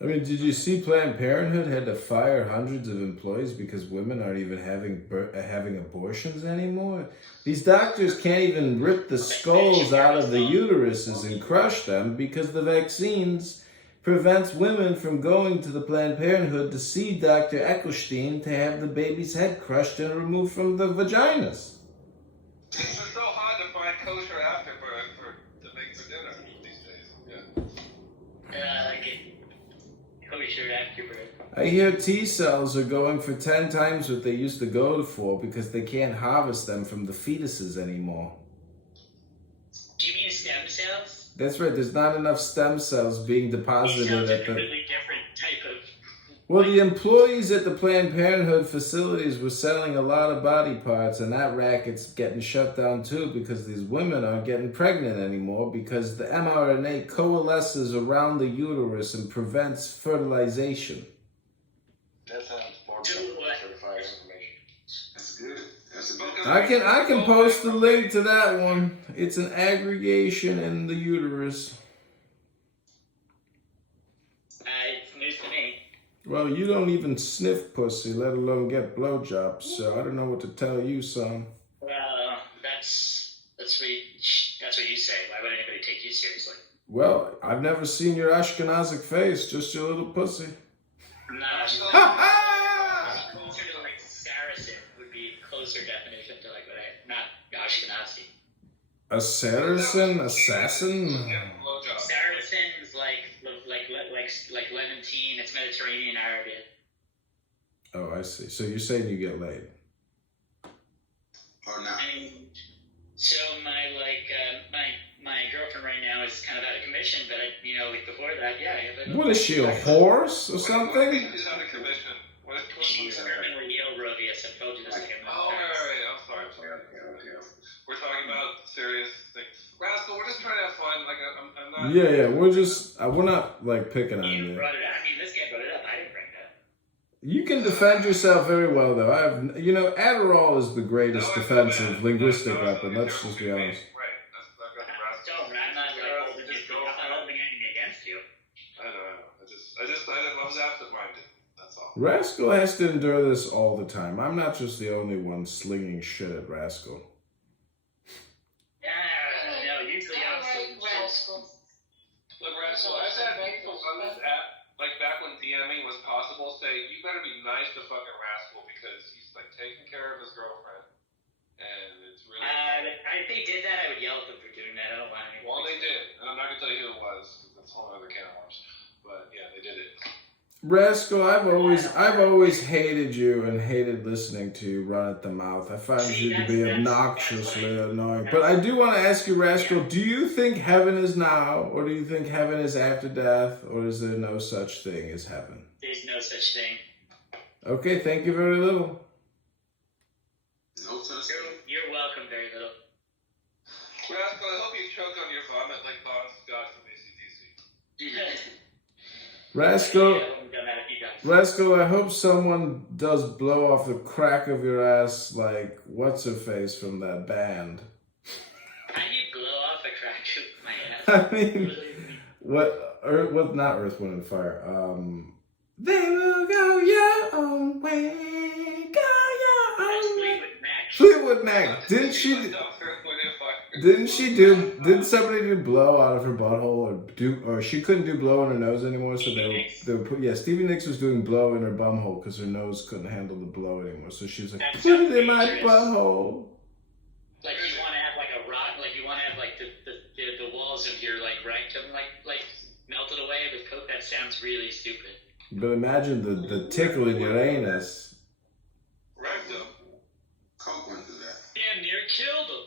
I mean, did you see Planned Parenthood had to fire hundreds of employees because women aren't even having abortions anymore? These doctors can't even rip the skulls out of the uteruses and crush them because the vaccines prevents women from going to the Planned Parenthood to see Dr. Ecclestein to have the baby's head crushed and removed from the vaginas. It's just so hard to find kosher afterburn to make for dinner these days. Kosher afterburn. I hear T cells are going for 10 times what they used to go for because they can't harvest them from the fetuses anymore. Do you mean stem cells? That's right, there's not enough stem cells being deposited at the... a completely different type of... Well, the employees at the Planned Parenthood facilities were selling a lot of body parts, and that racket's getting shut down too because these women aren't getting pregnant anymore because the mRNA coalesces around the uterus and prevents fertilization. That sounds more certified information. That's good. That's a good. I can post the link to that one. It's an aggregation in the uterus. It's news to me. Well, you don't even sniff pussy, let alone get blowjobs, so I don't know what to tell you, son. Well, that's what you say. Why would anybody take you seriously? Well, I've never seen your Ashkenazic face, just your little pussy. No. Closer to like Saracen would be closer definition to like what not Ashkenazi. A Saracen? Assassin? Saracen is like Levantine. It's Mediterranean Arabian. Oh, I see. So you're saying you get laid? Or not? I mean, so my girlfriend right now is kind of out of commission, but like before that, yeah. What is she, a horse or something? She's out of commission. She's criminally ill, Rovius. I've told you this like a million times. I'm sorry. We're talking about serious things. Rascal, we're just trying to have fun. Like, I'm not... Yeah, we're not, like, picking on you. You brought it up. I mean, this guy brought it up. I didn't bring it up. You can defend yourself very well, though. Adderall is the greatest defensive linguistic weapon. Let's just be honest. Right. I'm not holding anything against you. I know. I was absent-minded. That's all. Rascal has to endure this all the time. I'm not just the only one slinging shit at Rascal. No, usually I'm Rascal. Look, Rascal, I've had people on this app, like back when DMing was possible, say, you better be nice to fucking Rascal because he's like taking care of his girlfriend. And it's really... if they did that, I would yell at them for doing that. I don't want anything. Well, they did. And I'm not going to tell you who it was. That's a whole other can of worms. But yeah, they did it. Rascal, I've always hated you and hated listening to you run at the mouth. I find you to be obnoxiously annoying. But I do want to ask you, Rascal, do you think heaven is now, or do you think heaven is after death, or is there no such thing as heaven? There's no such thing. Okay, thank you very little. No such thing. You're welcome, very little. Rascal, I hope you choke on your vomit like Bon Scott from AC/DC. Rascal, I hope someone does blow off the crack of your ass like what's-her-face from that band. How do you blow off a crack of my ass? I mean, what, not Earth, Wind, and Fire. They will go your own way, go your own way. Fleetwood Mac. Didn't somebody do blow out of her butthole, or she couldn't do blow in her nose anymore, so they would put, Stevie Nicks was doing blow in her bumhole because her nose couldn't handle the blow anymore, so she was like, put it in my butthole. Like you want to have like a rock, like you want to have like the walls of your like rectum like melted away with coke. That sounds really stupid. But imagine the tickle in your anus. Rectum. Coke went through that. Damn near killed him.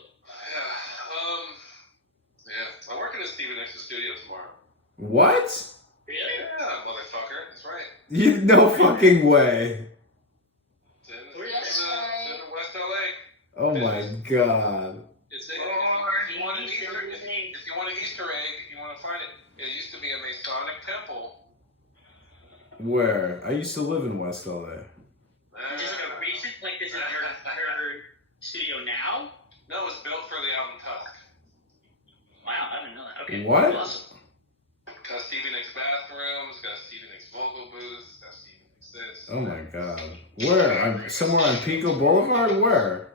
Yeah, I'm working at Stevie Nicks' studio tomorrow. What? Really? Yeah, motherfucker. That's right. You no fucking way. It's in West LA. Oh my god. If you want an Easter egg, if you want to find it, it used to be a Masonic temple. Where? I used to live in West LA. Is this a recent, like this is her studio now? No, it was built for the album Tusk. Wow, I didn't know that. Okay. What? Awesome. Got Stevie Nicks bathrooms, got Stevie Nicks vocal booths, got Stevie Nicks this. Oh my god. Where? Somewhere on Pico Boulevard? Where?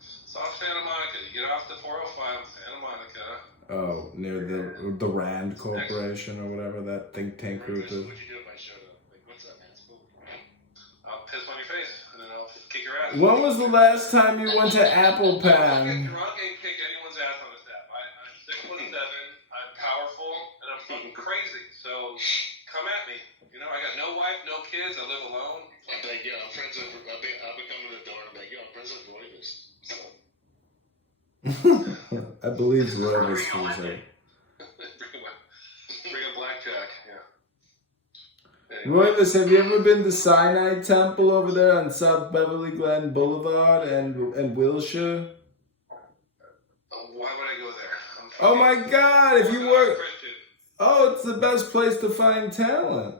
It's off Santa Monica. You get off the 405 in Santa Monica. Oh, near the Rand Corporation or whatever that think tank group is. What'd you do if I showed up? Like, what's up, man? It's cool. I'll piss on your face, and then I'll kick your ass. When was the last time you went to Apple I'll get Pan? drunk and kick anyone's ass on this app. I'm 6'7", I'm powerful, and I'm fucking crazy. So come at me. You know, I got no wife, no kids. I live alone. I'm like, yeah, I'm friends with. I'll be coming to the door. I'm like, yo, I'm friends with Roivers. So. I believe Roivers was there. Bring a blackjack. Yeah. Roivers, have you ever been to Sinai Temple over there on South Beverly Glen Boulevard and Wilshire? Why would I go there? Oh my god, if you were... Oh, it's the best place to find talent.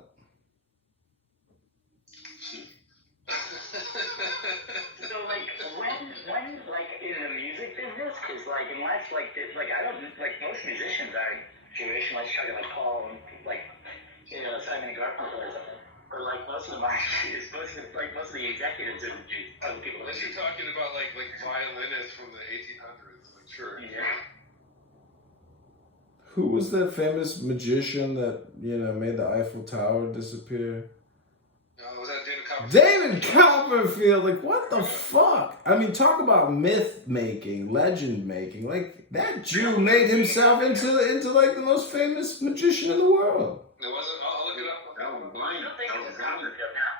So like when like in the music business, because like unless like I don't like most musicians are Jewish, unless you're talking like Paul and like Simon and Garfunkel or something, or like most of them are most of the executives are Jews. People. Unless you're talking about like violinists from the 1800s, like sure. Yeah. Who was that famous magician that, made the Eiffel Tower disappear? Was that David Copperfield? David Copperfield! Like, what the fuck? I mean, talk about myth making, legend making. Like, that Jew made himself into like the most famous magician in the world. It wasn't. I'll look it up. I don't think it was Copperfield now.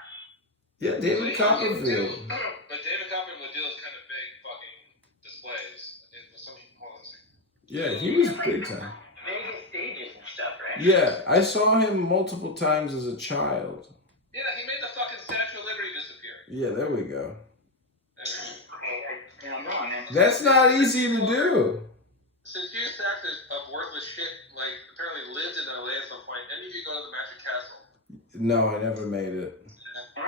Yeah, David Copperfield. But David Copperfield would do those kind of big fucking displays. Hold on a second. Yeah, he was big time. Vegas stages and stuff, right? Yeah, I saw him multiple times as a child. Yeah, he made the fucking Statue of Liberty disappear. Yeah, there we go. Okay, I'm wrong, man. That's not easy to do. Since you stacks of worthless shit, like, apparently lived in LA at some point, any of you go to the Magic Castle? No, I never made it. I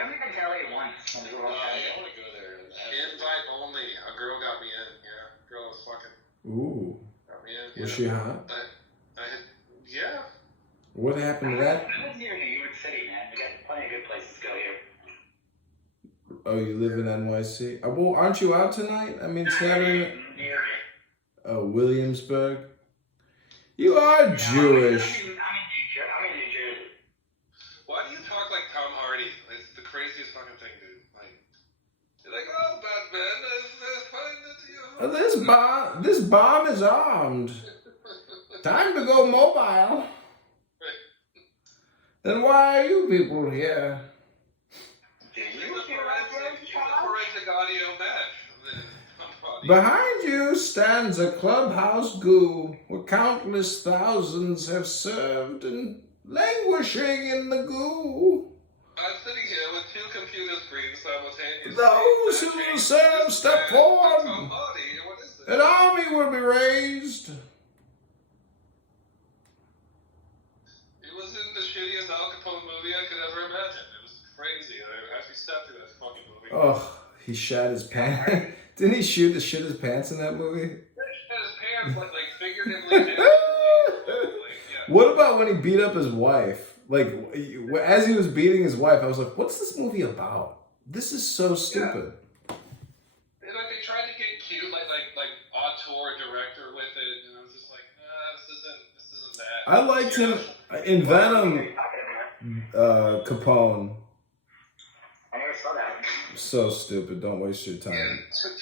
remember telling you once. I want to go there. Invite only. A girl got me in. Yeah, girl was fucking. Ooh. Got me in. Was she hot? Yeah. What happened to that? I live near New York City, man. We got plenty of good places to go here. Oh, you live in NYC? Well, aren't you out tonight? I mean, Saturday. Oh, Williamsburg. You are Jewish. I'm in New Jersey. Why do you talk like Tom Hardy? It's the craziest fucking thing, dude. Like, you're like, oh, Batman, This bomb is armed. Time to go mobile. Then why are you people here? It's a forensic audio match. Behind you stands a clubhouse goo where countless thousands have served and languishing in the goo. I'm sitting here with two computer screens simultaneously. Those who will serve step forward. What is this? An army will be raised. It was in the shittiest Al Capone movie I could ever imagine. It was crazy. I actually sat through that fucking movie. Oh, he shat his pants. Didn't he shit his pants in that movie? He shat his pants like figuratively. Yeah. What about when he beat up his wife? Like, as he was beating his wife, I was like, what's this movie about? This is so stupid. Yeah. And like they tried to get cute, like auteur director with it, and I was just like, this isn't that. I liked him in Venom. Capone. I never saw that. So stupid. Don't waste your time. Yeah,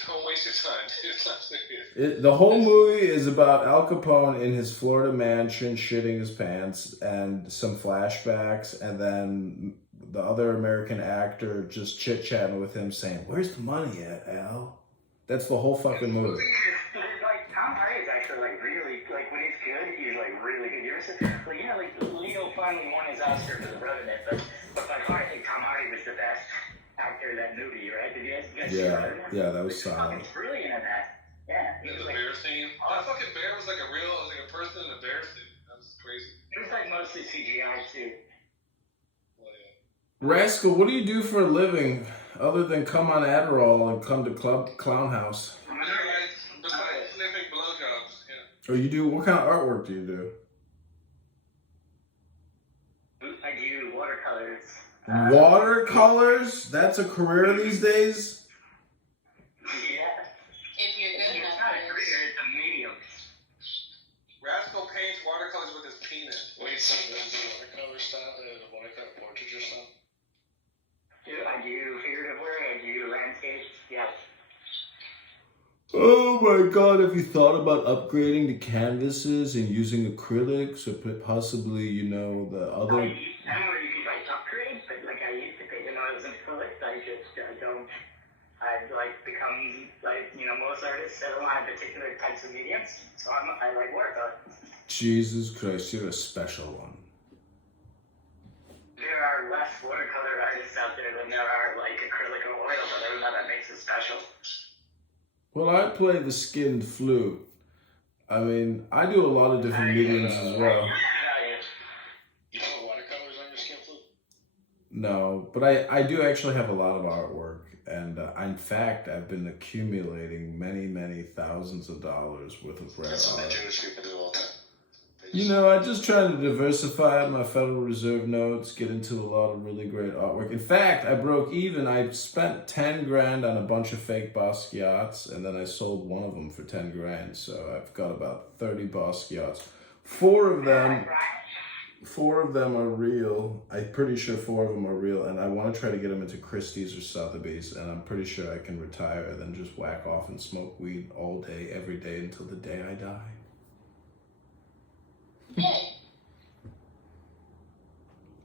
don't waste your time, dude. It's not serious. The whole movie is about Al Capone in his Florida mansion shitting his pants and some flashbacks, and then the other American actor just chit-chatting with him saying, "Where's the money at, Al?" That's the whole fucking movie. Like Tom Hardy is actually like really like when he's good, he's like really good. You ever see, like, you know, like Leo finally won his Oscar for The Revenant, but by far I think Tom Hardy was the best actor in that movie, right? Did you guys see Revenant? Yeah, that was solid. He's brilliant in that. Yeah. The bear scene. That fucking bear was like a person in a bear suit. That was crazy. It was like mostly CGI too. Well, yeah. Rascal, what do you do for a living other than come on Adderall and come to Clown House? Besides sniffing blowjobs, yeah. Or you do, what kind of artwork do you do? I do watercolors. Watercolors? That's a career these days? Yeah. If you're good It's enough. not a career, it's a medium. Rascal paints watercolors with his penis. Wait, so there's the watercolor style and the watercolor portraiture style? I do figurative work, I do landscapes, yes. Oh my god, have you thought about upgrading the canvases and using acrylics or possibly, you know, the other... I don't know if you could like upgrade, but like I used to paint when I was in college, I've like become like, you know, most artists settle on particular types of mediums, so I like work on it. Jesus Christ, you're a special one. There are less watercolor artists out there than there are like acrylic or oil, but I don't know that makes it special. Well, I play the skinned flute. I mean, I do a lot of different mediums as well. You put watercolors on your skin flute? No, but I do actually have a lot of artwork. And in fact, I've been accumulating many, many thousands of dollars worth of rare That's something art. Jewish people do all the time. You know, I just try to diversify my Federal Reserve notes, get into a lot of really great artwork. In fact, I broke even. I spent 10 grand on a bunch of fake Basquiat's, and then I sold one of them for 10 grand. So I've got about 30 Basquiat's. Four of them are real. I'm pretty sure 4 of them are real, and I want to try to get them into Christie's or Sotheby's, and I'm pretty sure I can retire and then just whack off and smoke weed all day, every day until the day I die. Okay.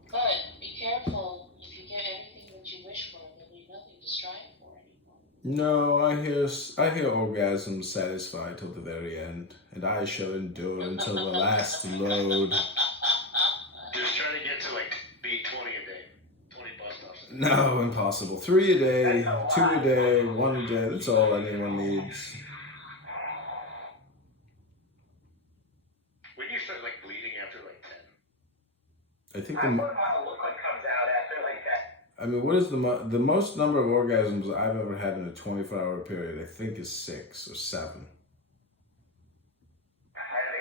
But be careful. If you get everything that you wish for, there'll be nothing to strive for anymore. No, I hear orgasms satisfy till the very end, and I shall endure until the last load. Just try to get to like be 20 a day. 20 bus stops. No, impossible. 3 a day, 2 a day, 1 a day. That's all anyone needs. When do you start like bleeding after like 10? I think I wouldn't want to look like comes out after like that. I mean, what is the most number of orgasms I've ever had in a 24-hour period? I think is 6 or 7. I think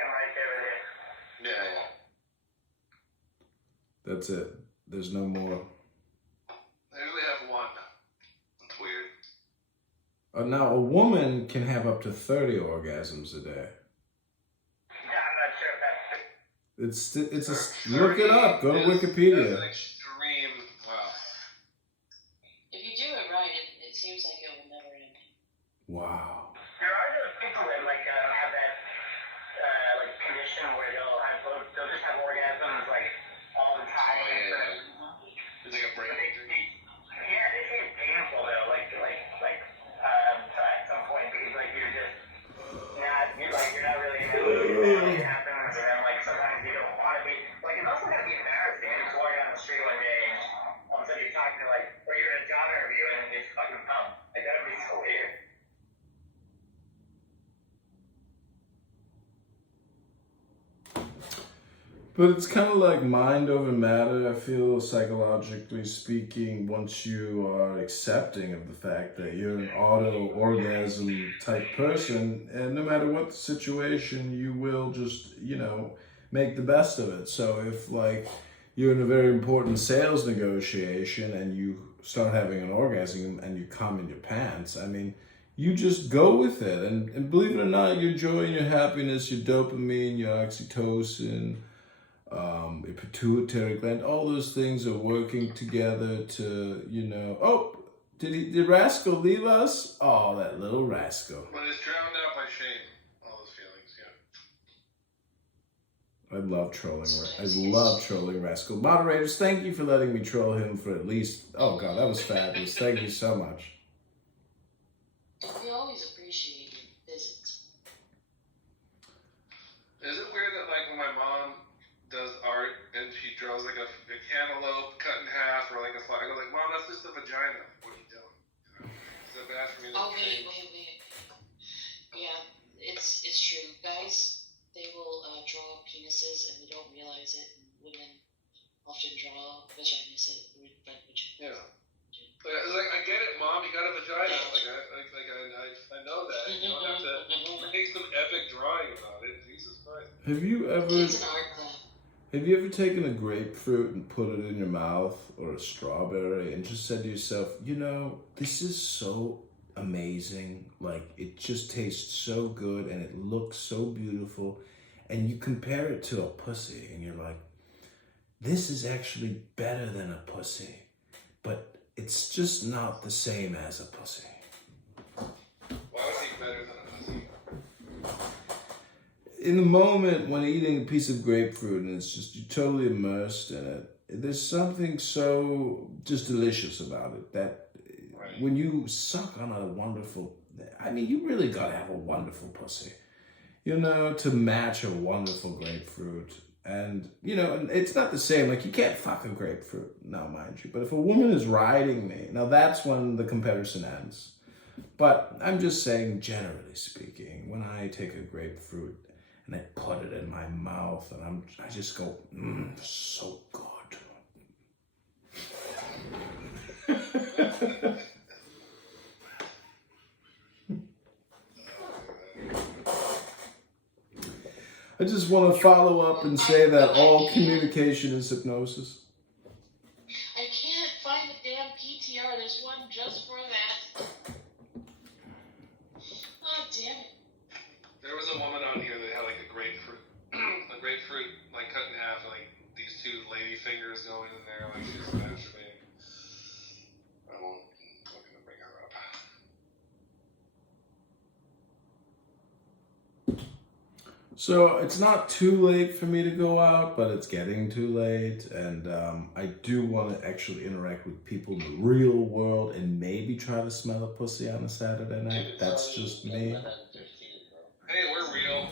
I'm right there with it. Yeah. That's it. There's no more. I usually have one. It's weird. Now, a woman can have up to 30 orgasms a day. It's look it up. Go to Wikipedia. That's an extreme. Wow. If you do it right, it seems like it will never end. Wow. There are those people that like have that like condition where they'll just have orgasms like all the time. talking to like, or you're in a job interview and they fucking come. Like that would be so weird. But it's kind of like mind over matter. I feel psychologically speaking, once you are accepting of the fact that you're an auto orgasm type person, and no matter what the situation, you will just, make the best of it. So if like you're in a very important sales negotiation and you start having an orgasm and you come in your pants, I mean, you just go with it. And believe it or not, your joy and your happiness, your dopamine, your oxytocin, your pituitary gland, all those things are working together to, oh, did Rascal leave us? Oh, that little rascal. But it's drowned out by shame, all those feelings, yeah. I love trolling Rascal. Moderators, thank you for letting me troll him for at least, oh God, that was fabulous. Thank you so much. We always appreciate your visits. Is it weird that like when my mom does art and she draws like a cantaloupe cut in half or like a flower, I go like, Mom, that's just a vagina. What are you doing? Is that bad for me? Oh, wait. Yeah, it's true. Guys, they will draw penises and they don't realize it. And women often draw vaginas. Yeah. Like, I get it, Mom. You got a vagina. I know that. You don't have to make some epic drawing about it. Jesus Christ. Have you It's an art club. Have you ever taken a grapefruit and put it in your mouth, or a strawberry, and just said to yourself, this is so amazing. Like, it just tastes so good and it looks so beautiful. And you compare it to a pussy and you're like, this is actually better than a pussy, but it's just not the same as a pussy. Why was he better than a pussy? In the moment when eating a piece of grapefruit and it's just, you're totally immersed in it, there's something so just delicious about it that when you suck on a wonderful, you really gotta have a wonderful pussy, to match a wonderful grapefruit. And, and it's not the same, like you can't fuck a grapefruit, now mind you, but if a woman is riding me, now that's when the comparison ends. But I'm just saying, generally speaking, when I take a grapefruit and I put it in my mouth and I just go, so good. I just want to follow up and say that all communication is hypnosis. I can't find the damn PTR. There's one just for that. Oh, damn it. There was a woman on here that had like a grapefruit like cut in half, and like these two lady fingers going in there, like she's masturbating. I'm gonna bring her up. So it's not too late for me to go out, but it's getting too late, and I do want to actually interact with people in the real world and maybe try to smell a pussy on a Saturday night. That's just me. Hey, we're real.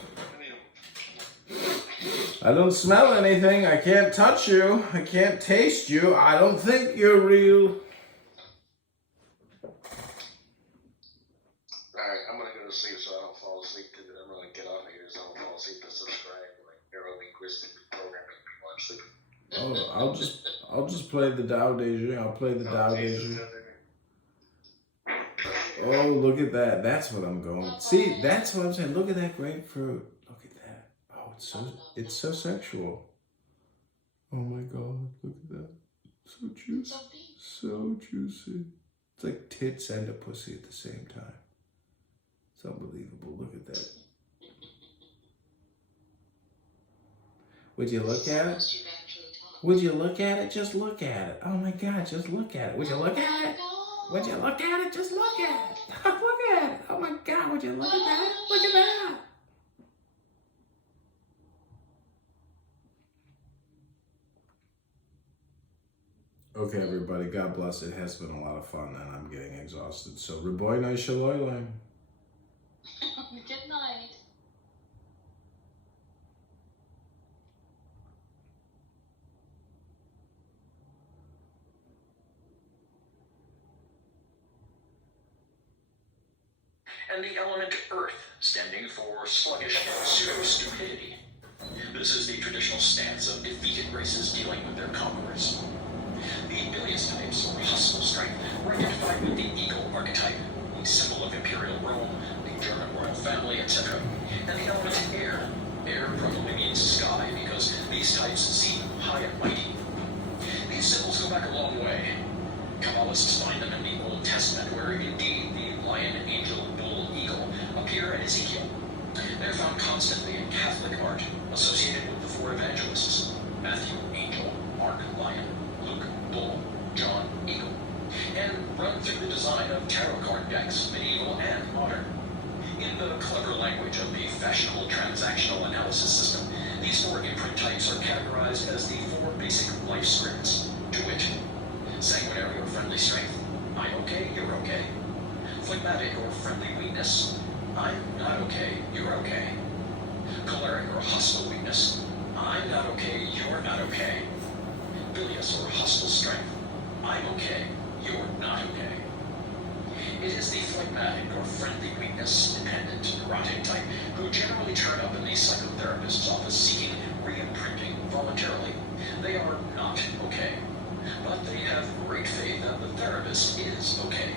I don't smell anything. I can't touch you. I can't taste you. I don't think you're real. Alright, I'm gonna go to sleep so I don't fall asleep. I'm gonna get off of here so I don't fall asleep to subscribe like neurolinguistic programming people. I'll just play the Tao Te Ching. I'll play the Tao Te Ching. Oh, look at that. That's what I'm going. See, that's what I'm saying. Look at that grapefruit. Look at that. Oh, it's so sexual. Oh my God, look at that. So juicy. So juicy. It's like tits and a pussy at the same time. It's unbelievable. Look at that. Would you look at it? Would you look at it? Just look at it. Oh my God, just look at it. Would you look at it? Would you look at it? Just look at it. Look at it. Oh my God, would you look at that? Look at that. Okay, everybody, God bless. It has been a lot of fun and I'm getting exhausted. So, Reboy Nai Shaloy. Good night. and the element Earth, standing for sluggish pseudo-stupidity. This is the traditional stance of defeated races dealing with their conquerors. The bilious types, or hostile strength, were identified with the eagle archetype, the symbol of imperial Rome, the German royal family, etc. And the element air. Air probably means sky, because these types seem high and mighty. These symbols go back a long way. Kabbalists find them in the Old Testament, where indeed the lion, angel, bull, eagle appear in Ezekiel. They're found constantly in Catholic art, associated with the four evangelists: Matthew, angel; Mark, lion; Luke, bull; John, eagle, and run through the design of tarot card decks, medieval and modern. In the clever language of the fashionable transactional analysis system, these four imprint types are categorized as the four basic life scripts, to wit: sanguinary or friendly strength, I'm okay, you're okay; phlegmatic or friendly weakness, I'm not okay, you're okay; choleric or hostile weakness, I'm not okay, you're not okay; bilious or hostile strength, I'm okay, you're not okay. It is the phlegmatic or friendly weakness dependent neurotic type who generally turn up in the psychotherapist's office seeking re-imprinting voluntarily. They are not okay, but they have great faith that the therapist is okay.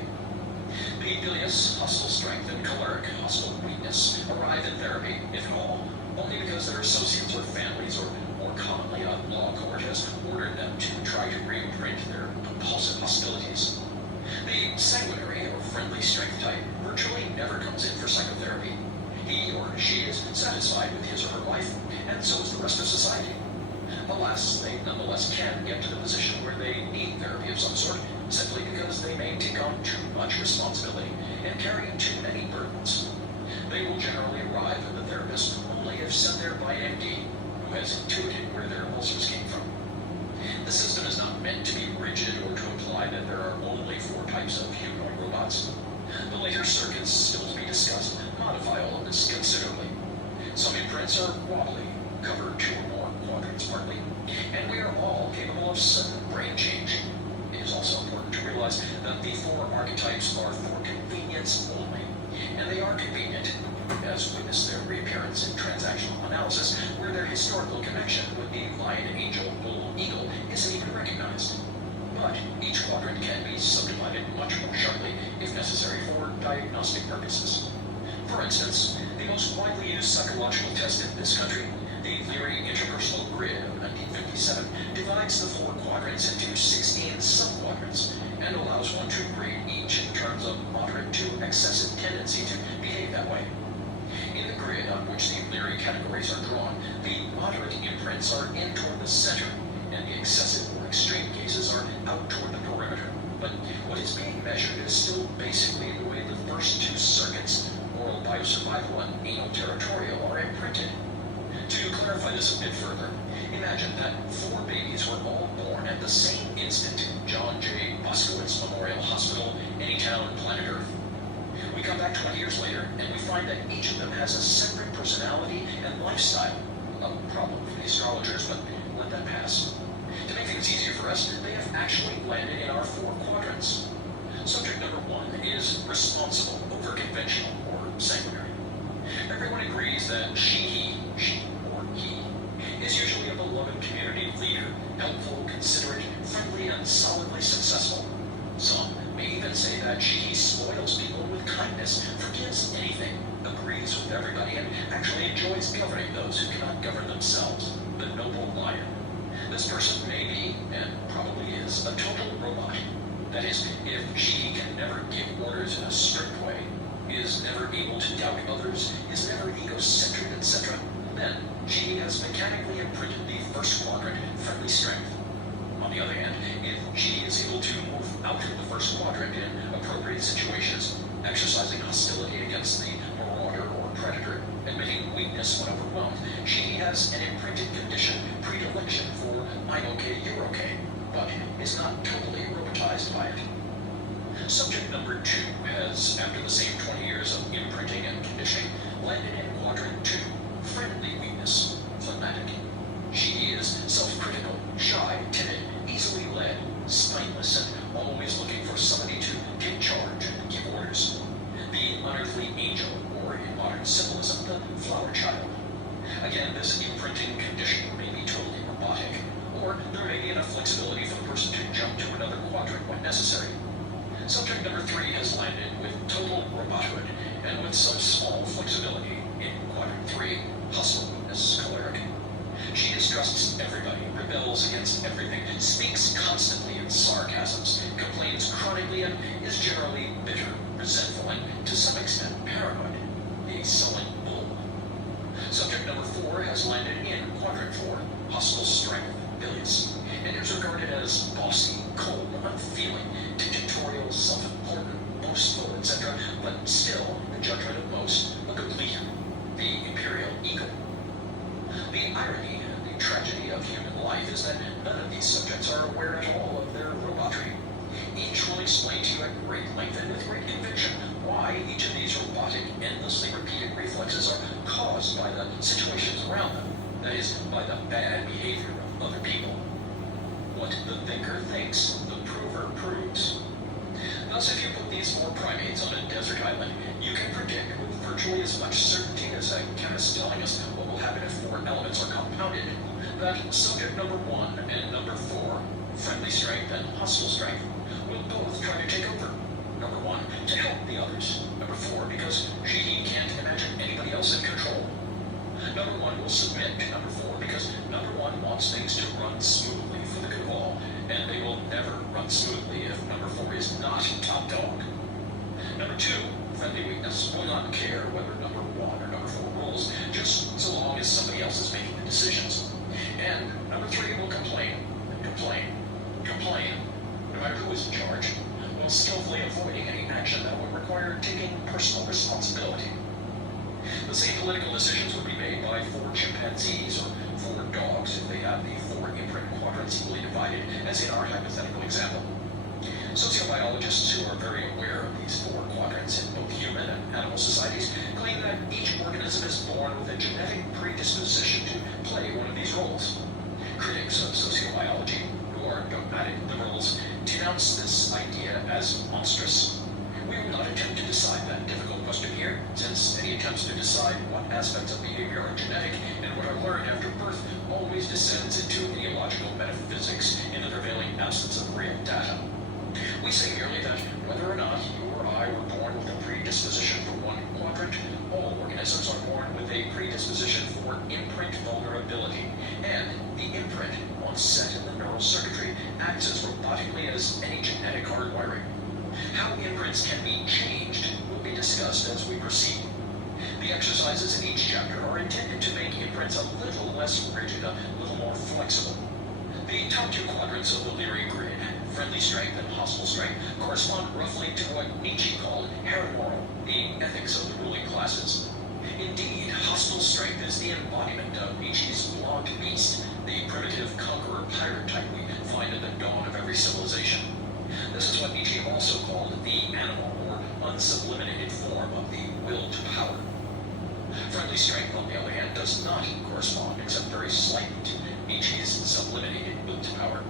The bilious, hostile strength, and choleric, hostile weakness arrive in therapy, if at all, only because their associates or families, or more commonly a law court, has ordered them to try to re-imprint their compulsive hostilities. The sanguinary or friendly strength type virtually never comes in for psychotherapy. He or she is satisfied with his or her life, and so is the rest of society. Alas, they nonetheless can get to the position where they need therapy of some sort, simply because they may take on too much responsibility and carry too many burdens. They will generally arrive at the therapist only if sent there by an MD who has intuited where their ulcers came from. The system is not meant to be rigid or to imply that there are only four types of humanoid robots. The later circuits, still to be discussed, modify all of this considerably. Some imprints are wobbly, cover two or more quadrants partly, and we are all capable of sudden brain change. It is also important to realize that the four archetypes are for convenience only, and they are convenient, as witness their reappearance in transactional analysis, where their historical connection with the lion, angel, bull, eagle isn't even recognized. But each quadrant can be subdivided much more sharply if necessary for diagnostic purposes. For instance, the most widely used psychological test in this country, the Leary Interpersonal Grid of 1957, divides the four quadrants into 16 subquadrants and allows one to grade each in terms of moderate to excessive tendency to behave that way. In the grid on which the Leary categories are drawn, the moderate imprints are in toward the center, and the excessive or extreme cases are out toward the perimeter. But what is being measured is still basically the way the first two circuits, oral biosurvival and anal territorial, are imprinted. To clarify this a bit further, imagine that four babies were all born at the same instant in John J. Boskowitz Memorial Hospital, Anytown, planet Earth. We come back 20 years later, and we find that each of them has a separate personality and lifestyle. A problem for the astrologers, but let that pass. To make things easier for us, they have actually landed in our four quadrants. Subject number one is responsible over conventional, or sanguinary. Everyone agrees that she, or he, is usually a beloved community leader, helpful, considerate, friendly, and solidly successful. Some may even say that she spoils people with kindness, forgives anything, agrees with everybody, and actually enjoys governing those who cannot govern themselves. The noble lion. This person may be, and probably is, a total robot. That is, if she can never give orders in a strict way, is never able to doubt others, is never egocentric, etc., then she has mechanically imprinted the first quadrant, friendly strength. On the other hand, if she is able to move out of the first quadrant in appropriate situations, exercising hostility against the marauder or predator, admitting weakness when overwhelmed, she has an imprinted condition, predilection for I'm okay, you're okay, but is not totally robotized by it. Subject number two has, after the same 20 years of imprinting and conditioning, landed in quadrant 2, friendly weakness, phlegmatic. She is self-critical, shy, timid, easily led, spineless, and always looking for somebody to take charge and give orders. The unearthly this imprinting condition may be totally robotic, or there may be enough flexibility for the person to jump to another quadrant when necessary. Subject number 3 has landed with total robothood and with some small flexibility in quadrant 3, hostile weakness choleric. She distrusts everybody, rebels against everything, speaks constantly in sarcasms, complains chronically, and is generally bitter, resentful, and to some extent paranoid. A sullen bull. Subject number 4 has landed in quadrant 4, hostile strength, bilious, and is regarded as bossy, cold, unfeeling, dictatorial, self-important, boastful, etc., but still, in the judgment of most, a good leader, the imperial eagle. The irony and the tragedy of human life is that none of these subjects are aware at all of their robotry. Each will explain to you at great length and with great conviction why each of these robotic, endlessly repeated reflexes are caused by the situations around them, that is, by the bad behavior of other people. What the thinker thinks, the prover proves. Thus, if you put these 4 primates on a desert island, you can predict with virtually as much certainty as a chemist telling us what will happen if 4 elements are compounded, that subject number 1 and number 4, friendly strength and hostile strength, will both try to take over. Number 1, to help the others. Number 4, because he can't imagine anybody else in control. Number 1 will submit to number 4 because number 1 wants things to run smoothly for the good of all, and they will never run smoothly if number 4 is not top dog. Number 2, friendly weakness, will not care whether number 1 or number 4 rules, just so long as somebody else is making the decisions. And number 3 will complain, and complain, complain, no matter who is in charge, while skillfully avoiding any action that would require taking personal responsibility. The same political decisions would be made by 4 chimpanzees or 4 dogs if they had the 4 imprint quadrants equally divided, as in our hypothetical example. Sociobiologists who are very aware of these 4 quadrants in both human and animal societies claim that each organism is born with a genetic predisposition to play one of these roles. Critics of sociobiology, who are dogmatic liberals, denounce this idea as monstrous. We will not attempt to decide that difficult question here, since any attempts to decide what aspects of behavior are genetic and what are learned after birth always descends into ideological metaphysics in the prevailing absence of real data. We say merely that whether or not you or I were born with a predisposition for one quadrant, all organisms are born with a predisposition for imprint vulnerability, and the imprint, once set in the neural circuitry, acts as robotically as any genetic hardwiring. How imprints can be changed will be discussed as we proceed. The exercises in each chapter are intended to make imprints a little less rigid, a little more flexible. The top 2 quadrants of the Leary grid, friendly strength and hostile strength, correspond roughly to what Nietzsche called Herr moral, the ethics of the ruling classes. Indeed, hostile strength is the embodiment of Nietzsche's blonde beast, the primitive conqueror pirate type we find at the dawn of every civilization. This is what Nietzsche also called the animal or unsublimated form of the will to power. Friendly strength, on the other hand, does not correspond, except very slightly, to Nietzsche's sublimated will to power.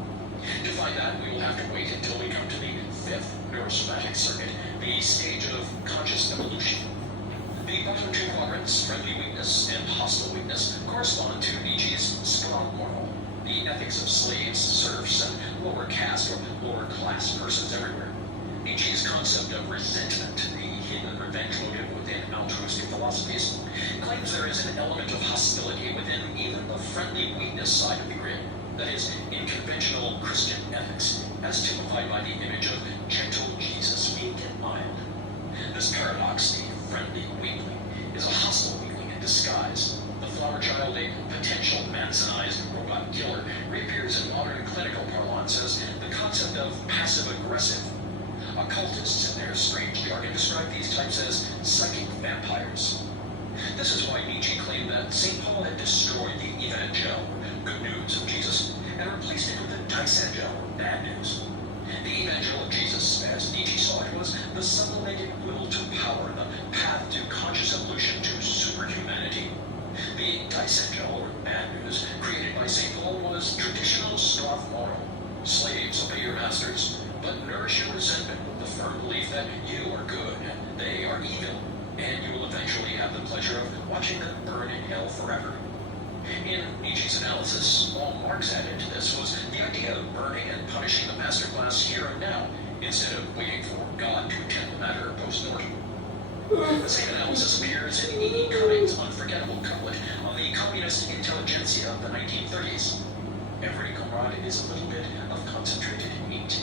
To find that, we will have to wait until we come to the 5th neurosomatic circuit, the stage of conscious evolution. The bottom 2 quadrants, friendly weakness and hostile weakness, correspond to Nietzsche's strong moral, the ethics of slaves, serfs, and lower caste or lower class persons everywhere. Nietzsche's concept of resentment, the hidden revenge motive within altruistic philosophies, claims there is an element of hostility within even the friendly weakness side of the grid. That is, in conventional Christian ethics, as typified by the image of gentle Jesus, meek and mild. This paradox, the friendly weakling, is a hostile weakling in disguise. The flower child, a potential Mansonized robot killer, reappears in modern clinical parlance as the concept of passive-aggressive. Occultists, in their strange jargon, describe these types as psychic vampires. This is why Nietzsche claimed that St. Paul had destroyed the evangel, good news of Jesus, and replaced it with the dysangel, bad news. The evangel of Jesus, as Nietzsche saw it, was the sublimated will to power, the path to conscious evolution to superhumanity. The dysangel, or bad news, created by St. Paul was traditional Straf moral. Slaves, obey your masters, but nourish your resentment with the firm belief that you are good and they are evil, and you will eventually have the pleasure of watching them burn in hell forever. In Nietzsche's analysis, all Marx added to this was the idea of burning and punishing the masterclass here and now, instead of waiting for God to attend the matter post-mortem. The same analysis appears in E. Cunning's unforgettable couplet on the communist intelligentsia of the 1930s. Every comrade is a little bit of concentrated meat.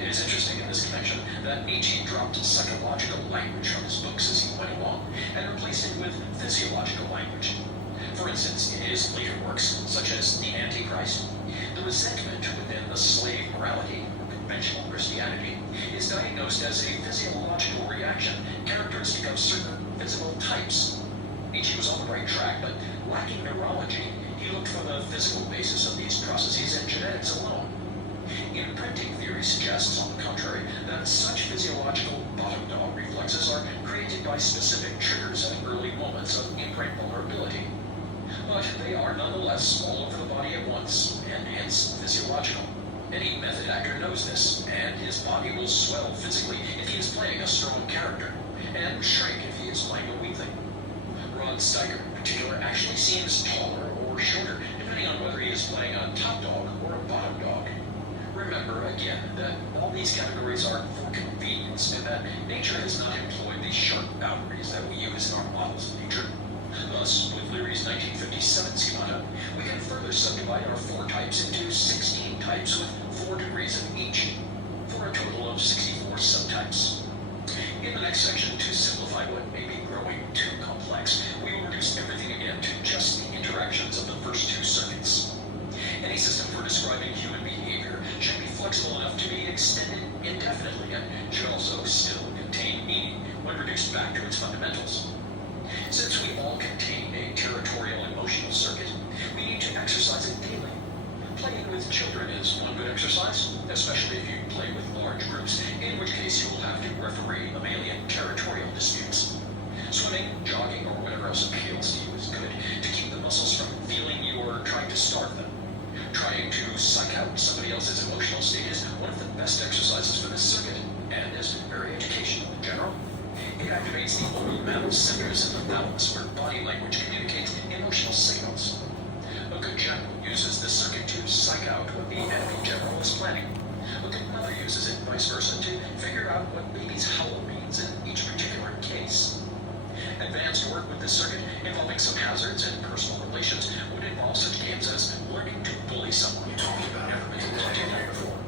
It is interesting in this connection that Nietzsche dropped psychological language from his books as he went along and replaced it with physiological language. For instance, in his later works, such as The Antichrist, the resentment within the slave morality of conventional Christianity is diagnosed as a physiological reaction characteristic of certain physical types. Nietzsche was on the right track, but lacking neurology, he looked for the physical basis of these processes in genetics alone. Imprinting theory suggests, on the contrary, that such physiological bottom dog reflexes are created by specific triggers at early moments of imprint vulnerability. But they are nonetheless all over the body at once, and hence physiological. Any method actor knows this, and his body will swell physically if he is playing a strong character, and shrink if he is playing a weakling. Rod Steiger, in particular, actually seems taller or shorter, depending on whether he is playing a top dog or a bottom dog. Remember, again, that all these categories are for convenience, and that nature has not employed the sharp boundaries that we use in our models of nature. Thus, with Leary's 1957 schemata, we can further subdivide our 4 types into 16 types with 4 degrees of each, for a total of 64 subtypes. In the next section, to simplify what may be growing too complex, we will reduce everything again to just the interactions of the first 2 circuits. Any system for describing human behavior should be flexible enough to be extended indefinitely and should also still contain meaning when reduced back to its fundamentals. Since we all contain a territorial emotional circuit, we need to exercise it daily. Playing with children is one good exercise, especially if you play with large groups, in which case you will have to referee mammalian territorial disputes. Swimming, jogging, or whatever else appeals to you is good to keep the muscles from feeling you are trying to starve them. Trying to psych out somebody else's emotional state is one of the best exercises for this circuit, and is very educational in general. It activates the old mammal centers in the thalamus, where body language communicates emotional signals. A good general uses this circuit to psych out what the enemy general is planning. A good mother uses it, vice versa, to figure out what baby's howl means in each particular case. Advanced work with this circuit, involving some hazards and personal relations, would involve such games as learning to bully someone you've never been able to do that before,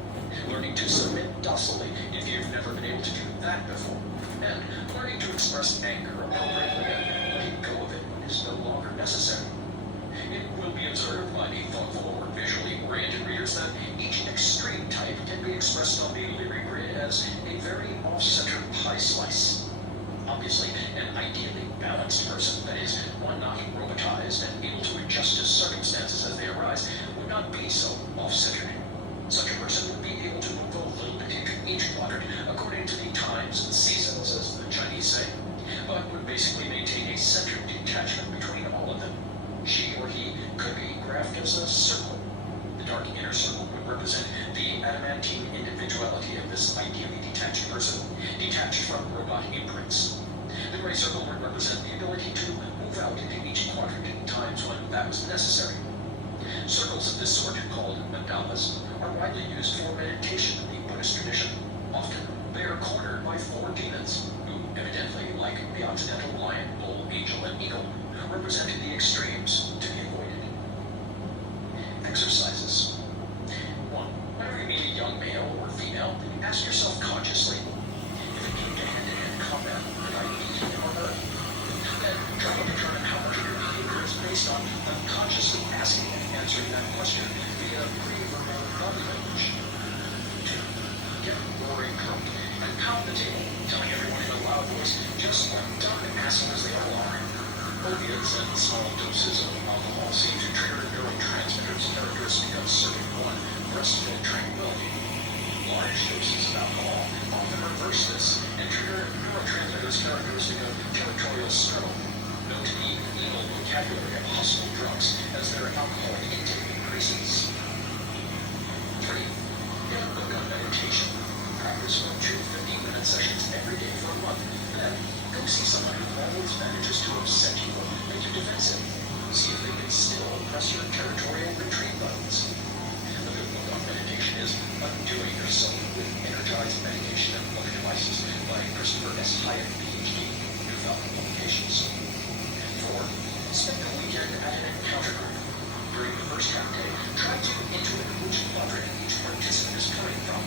learning to submit docilely if you've never been able to do that before, and learning to express anger appropriately and letting go of it when it's no longer necessary. It will be observed by the thoughtful or visually oriented readers that each extreme type can be expressed on the Leary grid as a very off-center pie slice. Obviously, an ideally balanced person, that is, one not robotized and able to adjust to circumstances as they arise, would not be so off-centered. Such a person would be able to move a little bit into each quadrant according to the times and seasons, as the Chinese say, but would basically maintain a centered detachment between all of them. She or he could be graphed as a circle. The dark inner circle would represent the adamantine individuality of this ideally detached person, detached from robot imprints. The gray circle would represent the ability to move out into each quadrant in times when that was necessary. Circles of this sort, called mandalas, are widely used for meditation in the Buddhist tradition. Often, they are cornered by 4 demons, who evidently, like the Occidental lion, bull, angel, and eagle, represented the extremes to be avoided. Exercises. 1. Whenever you meet a young male or female, ask yourself consciously, if it came to hand-to-hand combat, could I beat him or her? Then try to determine how much of your behavior is based on unconsciously asking and answering that question via pre-verbal body language. 2. Get roaring drunk and pound the table, telling everyone in a loud voice just what dumb assholes they all are. Opiates and small doses of alcohol seem to trigger neurotransmitters characteristic of circuit 1, breastfed tranquility. Large doses of alcohol often reverse this and trigger neurotransmitters characteristic of territorial struggle, known to be evil vocabulary of hostile drugs as their alcoholic intake increases. 3. Get a book on meditation. Practice for 2 15-minute sessions every day for a month. Then, go see someone who always manages to upset you or make you defensive. See if they can press your territorial retreat buttons. The good book on meditation is Undoing Yourself with Energized Meditation and Other Devices by Christopher S. Hyatt, PhD, Newfoundland Publications. 4. Spend a weekend at an encounter group. During the first half day, try to intuit which quadrant each participant is coming from.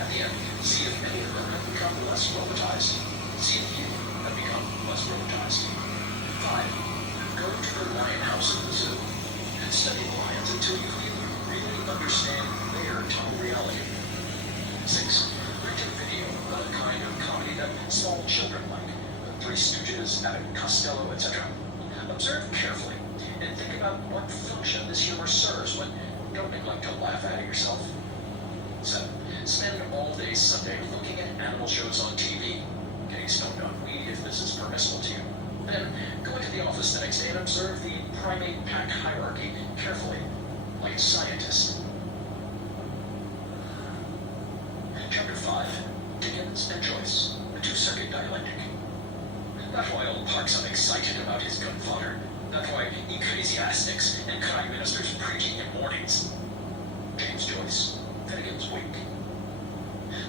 At the end, see if any of them have become less robotized. See if you have become less robotized. 5. Go to the lion house at the zoo. Study the lions until you feel you really understand their total reality. 6. Rent a video of a kind of comedy that small children like. The Three Stooges, Abbott and Costello, etc. Observe carefully and think about what function this humor serves, but don't neglect to laugh at it yourself. 7. Spend all day Sunday looking at animal shows on TV, getting stoned on weed if this is permissible to you. Then go into the office the next day and observe the primate pack hierarchy carefully, like a scientist. Chapter 5. Dickens and Joyce, the two-circuit dialectic. That's why old Parkson excited about his gun fodder. That's why ecclesiastics and crime ministers preaching in mornings. James Joyce, Finnegan's Wake.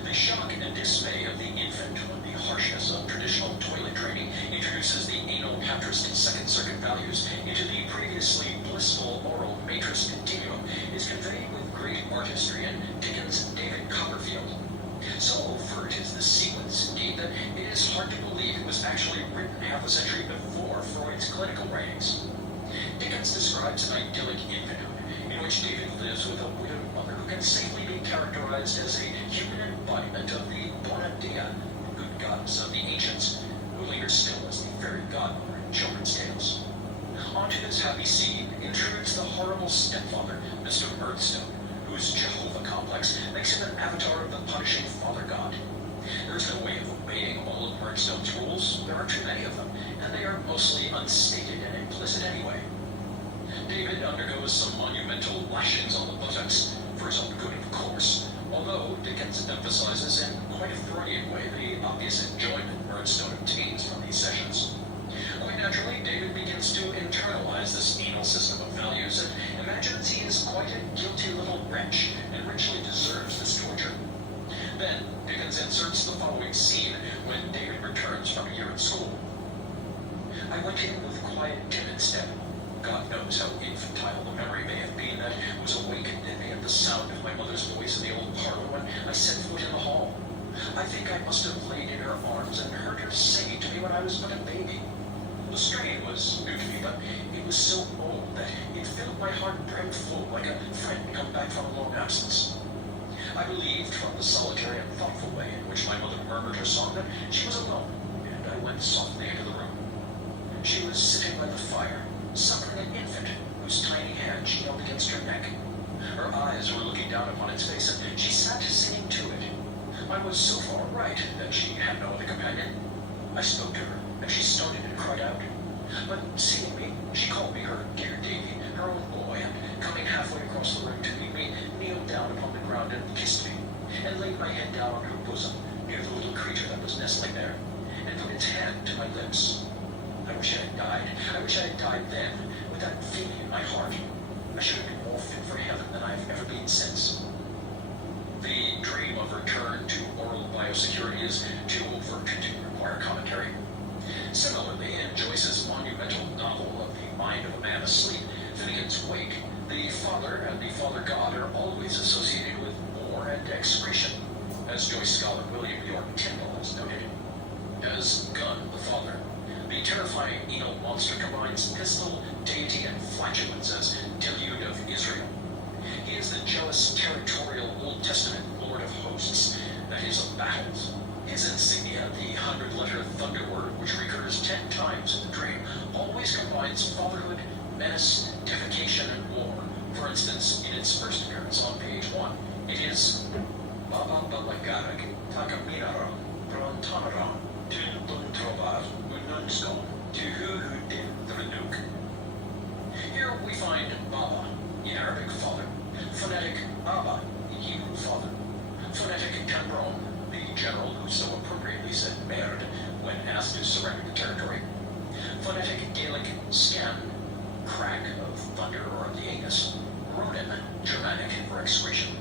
The shock and dismay of the infant when the harshness of traditional toilet training introduces the anal patrist second circuit values into the previously blissful oral matrix continuum is conveyed with great artistry in Dickens' David Copperfield. So overt is the sequence, indeed, that it is hard to believe it was actually written half a century before Freud's clinical writings. Dickens describes an idyllic infanhood in which David lives with a widowed mother who can safely be characterized as a human embodiment of the bona dea, good goddess of the ancients, who later still as the fairy godmother in children's tales. Onto this happy scene intrudes the horrible stepfather, Mr. Murdstone, whose Jehovah complex makes him an avatar of the punishing father god. There is no way of obeying all of Murdstone's rules. There are too many of them, and they are mostly unstated and implicit anyway. David undergoes some monumental lashings on the buttocks, for his own good, of course, although Dickens emphasizes in quite a Freudian way the obvious enjoyment Murdstone obtains from these sessions. Quite naturally, David begins to internalize this anal system of values and imagines he is quite a guilty little wretch and richly deserves this torture. Then, Dickens inserts the following scene when David returns from a year at school. I went in with quiet, timid step. God knows how infantile the memory may have been that was awakened in me at the sound of my mother's voice in the old parlor when I set foot in the hall. I think I must have laid in her arms and heard her say to me when I was but a baby. The strain was new to me, but it was so old that it filled my heart brimful like a friend come back from a long absence. I believed from the solitary and thoughtful way in which my mother murmured her song that she was alone, and I went softly into the room. She was sitting by the fire, suckling an infant whose tiny hand she held against her neck. Her eyes were looking down upon its face, and she sat singing to it. I was so far right that she had no other companion. I spoke to her, and she started and cried out. But seeing me, she called me her dear Davy, her own boy, and coming halfway across the room to meet me, kneeled down upon the ground and kissed me, and laid my head down on her bosom, near the little creature that was nestling there, and put its hand to my lips. I wish I had died. I wish I had died then, with that feeling in my heart. I should have been more fit for heaven than I've ever been since. The dream of return to oral biosecurity is too overt to require commentary. Similarly, in Joyce's monumental novel of the mind of a man asleep, Finnegan's Wake, the father and the father god are always associated with war and excretion, as Joyce scholar William York Tyndall has noted. As Gun, the father, the terrifying anal monster combines pistol, deity, and flatulence as deluge of Israel. He is the jealous, territorial Old Testament Lord of Hosts, that is of battles. His insignia, the 100-letter thunder word, which recurs 10 times in the dream, always combines fatherhood, menace, defecation, and war. For instance, in its first appearance on page 1, it is Baba Balagarak, Takaminaram, Brontanaram, Tildun Trovar, Ununskon, Tuhuhudin Drenuk. Here we find Baba, in Arabic father, phonetic Abba, in Hebrew father, phonetic Cambron, the general who so appropriately said merde when asked to surrender the territory, phonetic Gaelic scan, crack of thunder or the anus. Ronin, Germanic for excretion.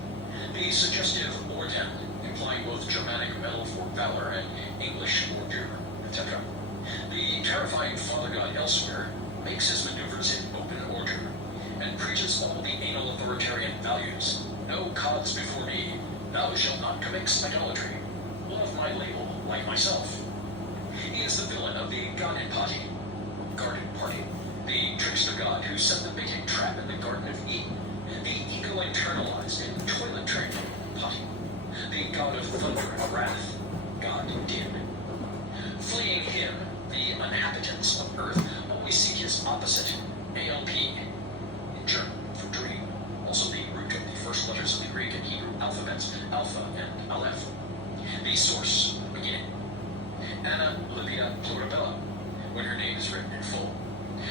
The suggestive Orden, implying both Germanic metal for valor and English ordure, etc. The terrifying father god elsewhere makes his maneuvers in open order and preaches all the anal authoritarian values. No gods before me, thou shalt not commix idolatry. Love my label, like myself. He is the villain of the Garden Party, the trickster god who set the baiting trap in the Garden of Eden, the ego-internalized and toilet-trained Party, the god of thunder and wrath, God Din. Fleeing him, the inhabitants of Earth always seek his opposite, ALP, in German for dream, also the root of the first letters of the Greek and Hebrew alphabets, Alpha and Aleph. The source, beginning. Anna Livia Plurabella, when her name is written in full.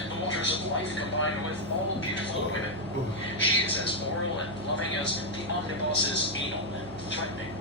The waters of life combined with all beautiful women. She is as oral and loving as the omnibus is anal and threatening.